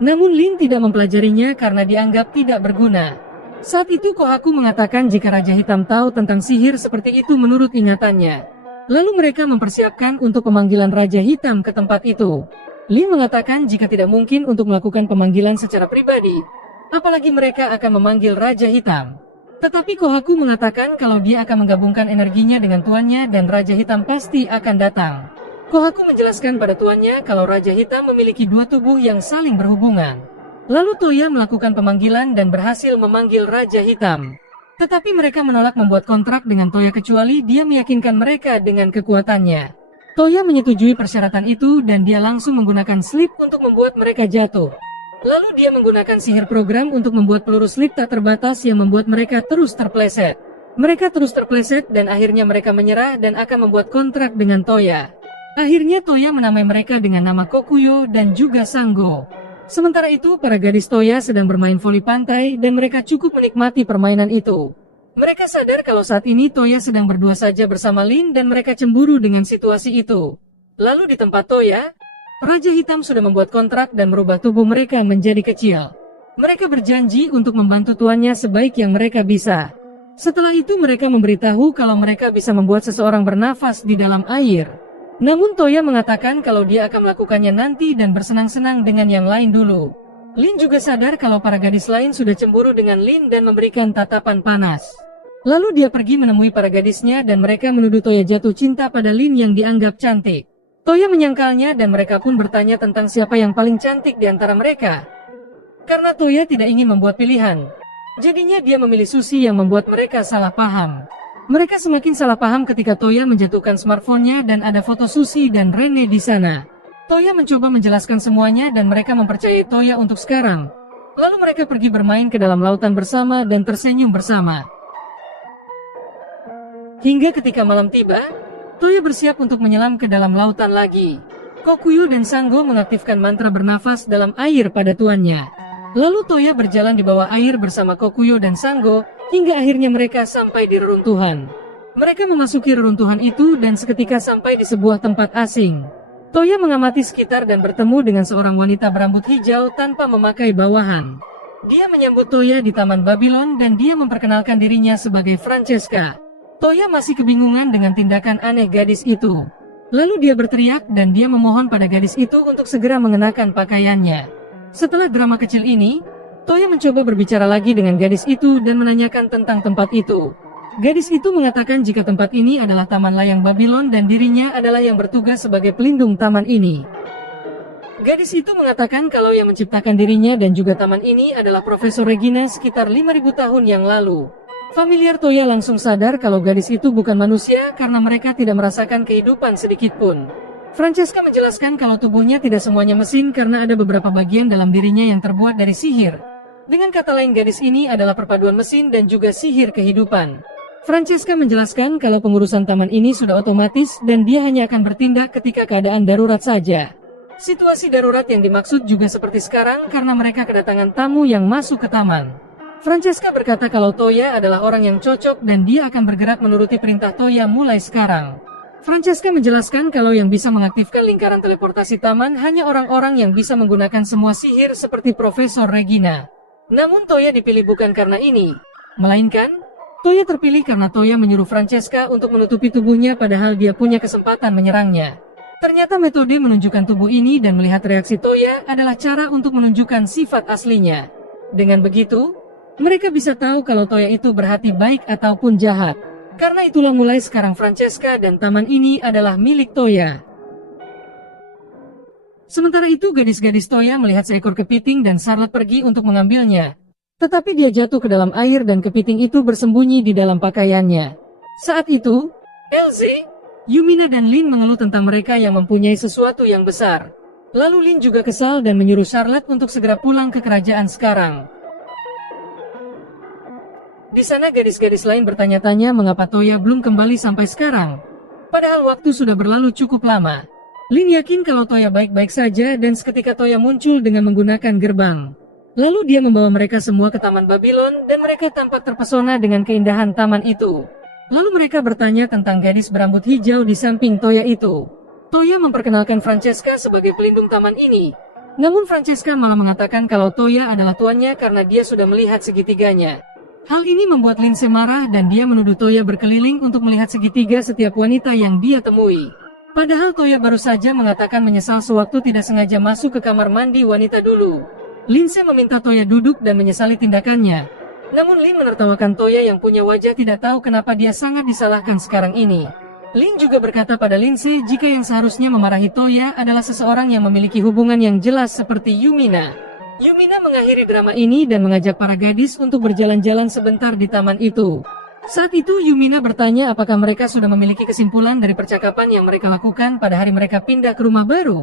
Namun Lin tidak mempelajarinya karena dianggap tidak berguna. Saat itu Kohaku mengatakan jika Raja Hitam tahu tentang sihir seperti itu menurut ingatannya. Lalu mereka mempersiapkan untuk pemanggilan Raja Hitam ke tempat itu. Lin mengatakan jika tidak mungkin untuk melakukan pemanggilan secara pribadi, apalagi mereka akan memanggil Raja Hitam. Tetapi Kohaku mengatakan kalau dia akan menggabungkan energinya dengan tuannya dan Raja Hitam pasti akan datang. Kohaku menjelaskan pada tuannya kalau Raja Hitam memiliki dua tubuh yang saling berhubungan. Lalu Toya melakukan pemanggilan dan berhasil memanggil Raja Hitam. Tetapi mereka menolak membuat kontrak dengan Toya kecuali dia meyakinkan mereka dengan kekuatannya. Toya menyetujui persyaratan itu dan dia langsung menggunakan slip untuk membuat mereka jatuh. Lalu dia menggunakan sihir program untuk membuat peluru slip tak terbatas yang membuat mereka terus terpleset. Mereka terus terpleset dan akhirnya mereka menyerah dan akan membuat kontrak dengan Toya. Akhirnya Toya menamai mereka dengan nama Kokuyo dan juga Sango. Sementara itu para gadis Toya sedang bermain voli pantai dan mereka cukup menikmati permainan itu. Mereka sadar kalau saat ini Toya sedang berdua saja bersama Lin dan mereka cemburu dengan situasi itu. Lalu di tempat Toya, Raja Hitam sudah membuat kontrak dan merubah tubuh mereka menjadi kecil. Mereka berjanji untuk membantu tuannya sebaik yang mereka bisa. Setelah itu mereka memberitahu kalau mereka bisa membuat seseorang bernafas di dalam air. Namun Toya mengatakan kalau dia akan melakukannya nanti dan bersenang-senang dengan yang lain dulu. Lin juga sadar kalau para gadis lain sudah cemburu dengan Lin dan memberikan tatapan panas. Lalu dia pergi menemui para gadisnya dan mereka menuduh Toya jatuh cinta pada Lin yang dianggap cantik. Toya menyangkalnya dan mereka pun bertanya tentang siapa yang paling cantik di antara mereka. Karena Toya tidak ingin membuat pilihan, jadinya dia memilih Sushi yang membuat mereka salah paham. Mereka semakin salah paham ketika Toya menjatuhkan smartphone-nya dan ada foto Sushi dan Rene di sana. Toya mencoba menjelaskan semuanya dan mereka mempercayai Toya untuk sekarang. Lalu mereka pergi bermain ke dalam lautan bersama dan tersenyum bersama. Hingga ketika malam tiba, Toya bersiap untuk menyelam ke dalam lautan lagi. Kokuyo dan Sango mengaktifkan mantra bernafas dalam air pada tuannya. Lalu Toya berjalan di bawah air bersama Kokuyo dan Sango, hingga akhirnya mereka sampai di reruntuhan. Mereka memasuki reruntuhan itu dan seketika sampai di sebuah tempat asing. Toya mengamati sekitar dan bertemu dengan seorang wanita berambut hijau tanpa memakai bawahan. Dia menyambut Toya di Taman Babylon dan dia memperkenalkan dirinya sebagai Francesca. Toya masih kebingungan dengan tindakan aneh gadis itu. Lalu dia berteriak dan dia memohon pada gadis itu untuk segera mengenakan pakaiannya. Setelah drama kecil ini, Toya mencoba berbicara lagi dengan gadis itu dan menanyakan tentang tempat itu. Gadis itu mengatakan jika tempat ini adalah Taman Layang Babylon dan dirinya adalah yang bertugas sebagai pelindung taman ini. Gadis itu mengatakan kalau yang menciptakan dirinya dan juga taman ini adalah Profesor Regina sekitar 5.000 tahun yang lalu. Familiar Toya langsung sadar kalau gadis itu bukan manusia karena mereka tidak merasakan kehidupan sedikitpun. Francesca menjelaskan kalau tubuhnya tidak semuanya mesin karena ada beberapa bagian dalam dirinya yang terbuat dari sihir. Dengan kata lain, gadis ini adalah perpaduan mesin dan juga sihir kehidupan. Francesca menjelaskan kalau pengurusan taman ini sudah otomatis dan dia hanya akan bertindak ketika keadaan darurat saja. Situasi darurat yang dimaksud juga seperti sekarang karena mereka kedatangan tamu yang masuk ke taman. Francesca berkata kalau Toya adalah orang yang cocok dan dia akan bergerak menuruti perintah Toya mulai sekarang. Francesca menjelaskan kalau yang bisa mengaktifkan lingkaran teleportasi taman hanya orang-orang yang bisa menggunakan semua sihir seperti Profesor Regina. Namun Toya dipilih bukan karena ini, melainkan Toya terpilih karena Toya menyuruh Francesca untuk menutupi tubuhnya padahal dia punya kesempatan menyerangnya. Ternyata metode menunjukkan tubuh ini dan melihat reaksi Toya adalah cara untuk menunjukkan sifat aslinya. Dengan begitu, mereka bisa tahu kalau Toya itu berhati baik ataupun jahat. Karena itulah mulai sekarang Francesca dan taman ini adalah milik Toya. Sementara itu gadis-gadis Toya melihat seekor kepiting dan Charlotte pergi untuk mengambilnya. Tetapi dia jatuh ke dalam air dan kepiting itu bersembunyi di dalam pakaiannya. Saat itu, Elsie, Yumina dan Lin mengeluh tentang mereka yang mempunyai sesuatu yang besar. Lalu Lin juga kesal dan menyuruh Charlotte untuk segera pulang ke kerajaan sekarang. Di sana gadis-gadis lain bertanya-tanya mengapa Toya belum kembali sampai sekarang. Padahal waktu sudah berlalu cukup lama. Lin yakin kalau Toya baik-baik saja dan seketika Toya muncul dengan menggunakan gerbang. Lalu dia membawa mereka semua ke Taman Babylon dan mereka tampak terpesona dengan keindahan taman itu. Lalu mereka bertanya tentang gadis berambut hijau di samping Toya itu. Toya memperkenalkan Francesca sebagai pelindung taman ini. Namun Francesca malah mengatakan kalau Toya adalah tuannya karena dia sudah melihat segitiganya. Hal ini membuat Lindsay marah dan dia menuduh Toya berkeliling untuk melihat segitiga setiap wanita yang dia temui. Padahal Toya baru saja mengatakan menyesal sewaktu tidak sengaja masuk ke kamar mandi wanita dulu. Lindsay meminta Toya duduk dan menyesali tindakannya. Namun Lin menertawakan Toya yang punya wajah tidak tahu kenapa dia sangat disalahkan sekarang ini. Lin juga berkata pada Lindsay jika yang seharusnya memarahi Toya adalah seseorang yang memiliki hubungan yang jelas seperti Yumina. Yumina mengakhiri drama ini dan mengajak para gadis untuk berjalan-jalan sebentar di taman itu. Saat itu Yumina bertanya apakah mereka sudah memiliki kesimpulan dari percakapan yang mereka lakukan pada hari mereka pindah ke rumah baru.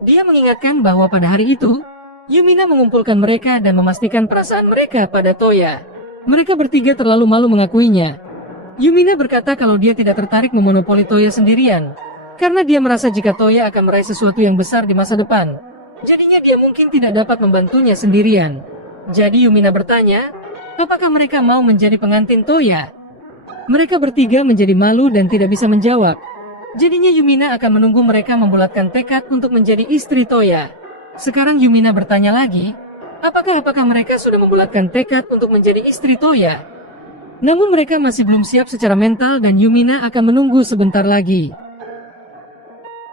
Dia mengingatkan bahwa pada hari itu, Yumina mengumpulkan mereka dan memastikan perasaan mereka pada Toya. Mereka bertiga terlalu malu mengakuinya. Yumina berkata kalau dia tidak tertarik memonopoli Toya sendirian, karena dia merasa jika Toya akan meraih sesuatu yang besar di masa depan, jadinya dia mungkin tidak dapat membantunya sendirian. Jadi Yumina bertanya, apakah mereka mau menjadi pengantin Toya? Mereka bertiga menjadi malu dan tidak bisa menjawab. Jadinya Yumina akan menunggu mereka membulatkan tekad untuk menjadi istri Toya. Sekarang Yumina bertanya lagi, apakah mereka sudah membulatkan tekad untuk menjadi istri Toya? Namun mereka masih belum siap secara mental dan Yumina akan menunggu sebentar lagi.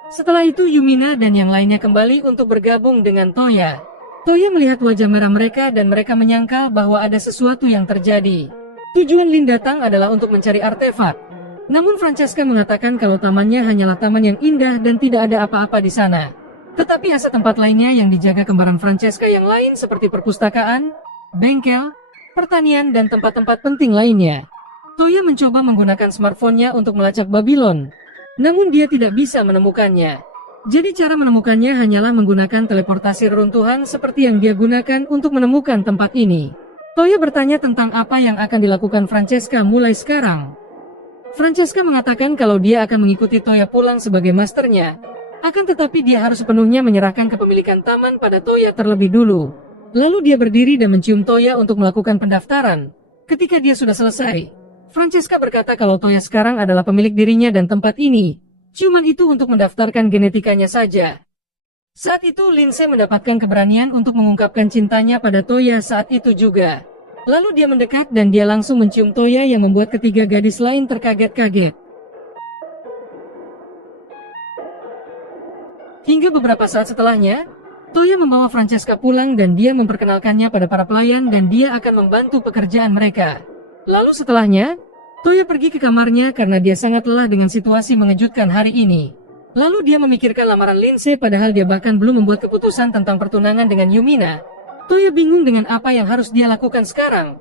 Setelah itu Yumina dan yang lainnya kembali untuk bergabung dengan Toya. Toya melihat wajah merah mereka dan mereka menyangkal bahwa ada sesuatu yang terjadi. Tujuan Lin datang adalah untuk mencari artefak. Namun Francesca mengatakan kalau tamannya hanyalah taman yang indah dan tidak ada apa-apa di sana. Tetapi aset tempat lainnya yang dijaga kembaran Francesca yang lain seperti perpustakaan, bengkel, pertanian dan tempat-tempat penting lainnya. Toya mencoba menggunakan smartphone-nya untuk melacak Babylon. Namun dia tidak bisa menemukannya. Jadi cara menemukannya hanyalah menggunakan teleportasi reruntuhan seperti yang dia gunakan untuk menemukan tempat ini. Toya bertanya tentang apa yang akan dilakukan Francesca mulai sekarang. Francesca mengatakan kalau dia akan mengikuti Toya pulang sebagai masternya. Akan tetapi dia harus sepenuhnya menyerahkan kepemilikan taman pada Toya terlebih dulu. Lalu dia berdiri dan mencium Toya untuk melakukan pendaftaran. Ketika dia sudah selesai, Francesca berkata kalau Toya sekarang adalah pemilik dirinya dan tempat ini. Cuman itu untuk mendaftarkan genetikanya saja. Saat itu Lindsay mendapatkan keberanian untuk mengungkapkan cintanya pada Toya saat itu juga. Lalu dia mendekat dan dia langsung mencium Toya yang membuat ketiga gadis lain terkaget-kaget. Hingga beberapa saat setelahnya, Toya membawa Francesca pulang dan dia memperkenalkannya pada para pelayan dan dia akan membantu pekerjaan mereka. Lalu setelahnya, Toya pergi ke kamarnya karena dia sangat lelah dengan situasi mengejutkan hari ini. Lalu dia memikirkan lamaran Lindsay padahal dia bahkan belum membuat keputusan tentang pertunangan dengan Yumina. Toya bingung dengan apa yang harus dia lakukan sekarang.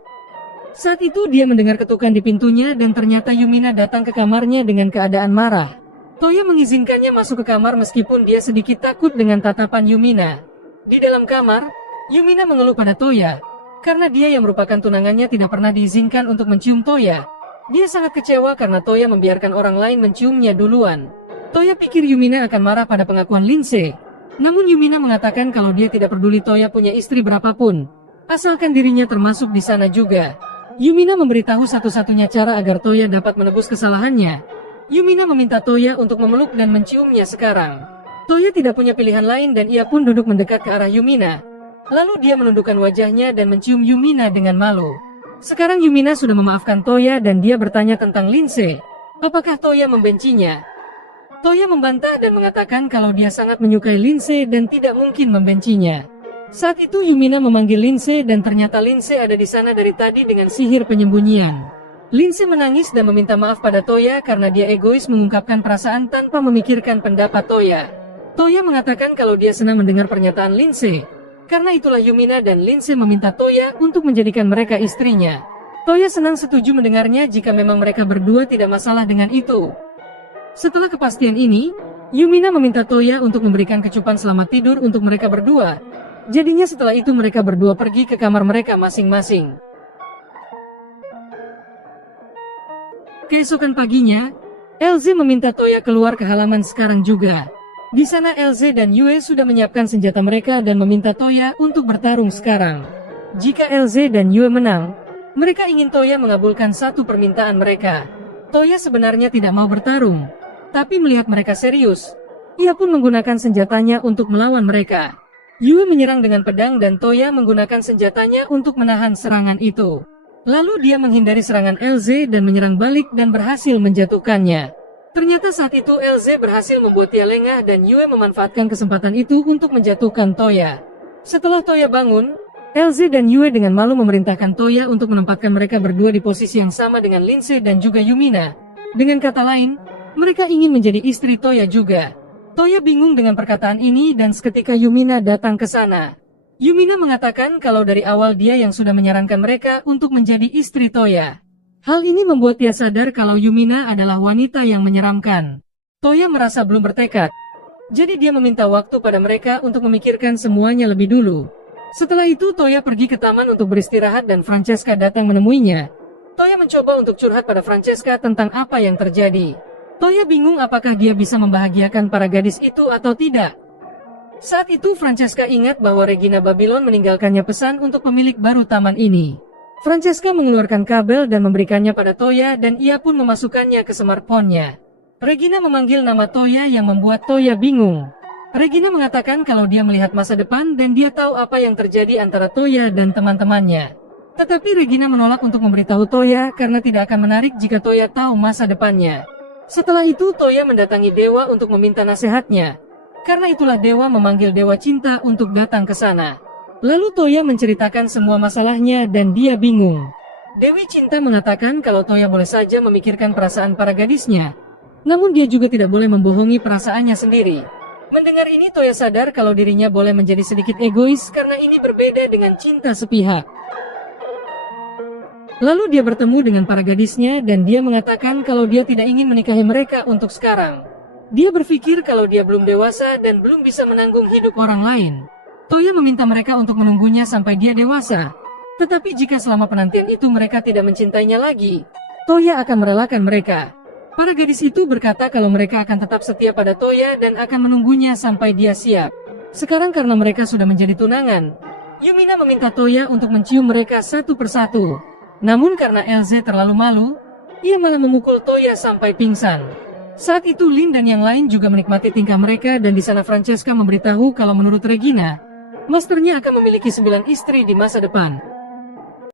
Saat itu dia mendengar ketukan di pintunya dan ternyata Yumina datang ke kamarnya dengan keadaan marah. Toya mengizinkannya masuk ke kamar meskipun dia sedikit takut dengan tatapan Yumina. Di dalam kamar, Yumina mengeluh pada Toya. Karena dia yang merupakan tunangannya tidak pernah diizinkan untuk mencium Toya. Dia sangat kecewa karena Toya membiarkan orang lain menciumnya duluan. Toya pikir Yumina akan marah pada pengakuan Lindsay. Namun Yumina mengatakan kalau dia tidak peduli Toya punya istri berapapun, asalkan dirinya termasuk di sana juga. Yumina memberitahu satu-satunya cara agar Toya dapat menebus kesalahannya. Yumina meminta Toya untuk memeluk dan menciumnya sekarang. Toya tidak punya pilihan lain dan ia pun duduk mendekat ke arah Yumina. Lalu dia menundukkan wajahnya dan mencium Yumina dengan malu. Sekarang Yumina sudah memaafkan Toya dan dia bertanya tentang Lindsay. Apakah Toya membencinya? Toya membantah dan mengatakan kalau dia sangat menyukai Lindsay dan tidak mungkin membencinya. Saat itu Yumina memanggil Lindsay dan ternyata Lindsay ada di sana dari tadi dengan sihir penyembunyian. Lindsay menangis dan meminta maaf pada Toya karena dia egois mengungkapkan perasaan tanpa memikirkan pendapat Toya. Toya mengatakan kalau dia senang mendengar pernyataan Lindsay. Karena itulah Yumina dan Lindsay meminta Toya untuk menjadikan mereka istrinya. Toya senang setuju mendengarnya jika memang mereka berdua tidak masalah dengan itu. Setelah kepastian ini, Yumina meminta Toya untuk memberikan kecupan selamat tidur untuk mereka berdua. Jadinya setelah itu mereka berdua pergi ke kamar mereka masing-masing. Keesokan paginya, LZ meminta Toya keluar ke halaman sekarang juga. Di sana LZ dan Yue sudah menyiapkan senjata mereka dan meminta Toya untuk bertarung sekarang. Jika LZ dan Yue menang, mereka ingin Toya mengabulkan satu permintaan mereka. Toya sebenarnya tidak mau bertarung. Tapi melihat mereka serius, ia pun menggunakan senjatanya untuk melawan mereka. Yue menyerang dengan pedang dan Toya menggunakan senjatanya untuk menahan serangan itu. Lalu dia menghindari serangan LZ dan menyerang balik dan berhasil menjatuhkannya. Ternyata saat itu LZ berhasil membuat dia lengah dan Yue memanfaatkan kesempatan itu untuk menjatuhkan Toya. Setelah Toya bangun, LZ dan Yue dengan malu memerintahkan Toya untuk menempatkan mereka berdua di posisi yang sama dengan Lindsay dan juga Yumina. Dengan kata lain, mereka ingin menjadi istri Toya juga. Toya bingung dengan perkataan ini dan seketika Yumina datang ke sana. Yumina mengatakan kalau dari awal dia yang sudah menyarankan mereka untuk menjadi istri Toya. Hal ini membuat dia sadar kalau Yumina adalah wanita yang menyeramkan. Toya merasa belum bertekad. Jadi dia meminta waktu pada mereka untuk memikirkan semuanya lebih dulu. Setelah itu Toya pergi ke taman untuk beristirahat dan Francesca datang menemuinya. Toya mencoba untuk curhat pada Francesca tentang apa yang terjadi. Toya bingung apakah dia bisa membahagiakan para gadis itu atau tidak. Saat itu Francesca ingat bahwa Regina Babylon meninggalkannya pesan untuk pemilik baru taman ini. Francesca mengeluarkan kabel dan memberikannya pada Toya dan ia pun memasukkannya ke smartphone-nya. Regina memanggil nama Toya yang membuat Toya bingung. Regina mengatakan kalau dia melihat masa depan dan dia tahu apa yang terjadi antara Toya dan teman-temannya. Tetapi Regina menolak untuk memberitahu Toya karena tidak akan menarik jika Toya tahu masa depannya. Setelah itu Toya mendatangi Dewa untuk meminta nasihatnya. Karena itulah Dewa memanggil Dewa Cinta untuk datang ke sana. Lalu Toya menceritakan semua masalahnya dan dia bingung. Dewi Cinta mengatakan kalau Toya boleh saja memikirkan perasaan para gadisnya. Namun dia juga tidak boleh membohongi perasaannya sendiri. Mendengar ini Toya sadar kalau dirinya boleh menjadi sedikit egois karena ini berbeda dengan cinta sepihak. Lalu dia bertemu dengan para gadisnya dan dia mengatakan kalau dia tidak ingin menikahi mereka untuk sekarang. Dia berpikir kalau dia belum dewasa dan belum bisa menanggung hidup orang lain. Toya meminta mereka untuk menunggunya sampai dia dewasa. Tetapi jika selama penantian itu mereka tidak mencintainya lagi, Toya akan merelakan mereka. Para gadis itu berkata kalau mereka akan tetap setia pada Toya dan akan menunggunya sampai dia siap. Sekarang karena mereka sudah menjadi tunangan, Yumina meminta Toya untuk mencium mereka satu persatu. Namun karena LZ terlalu malu, ia malah memukul Toya sampai pingsan. Saat itu Lin dan yang lain juga menikmati tingkah mereka dan di sana Francesca memberitahu kalau menurut Regina, masternya akan memiliki 9 istri di masa depan.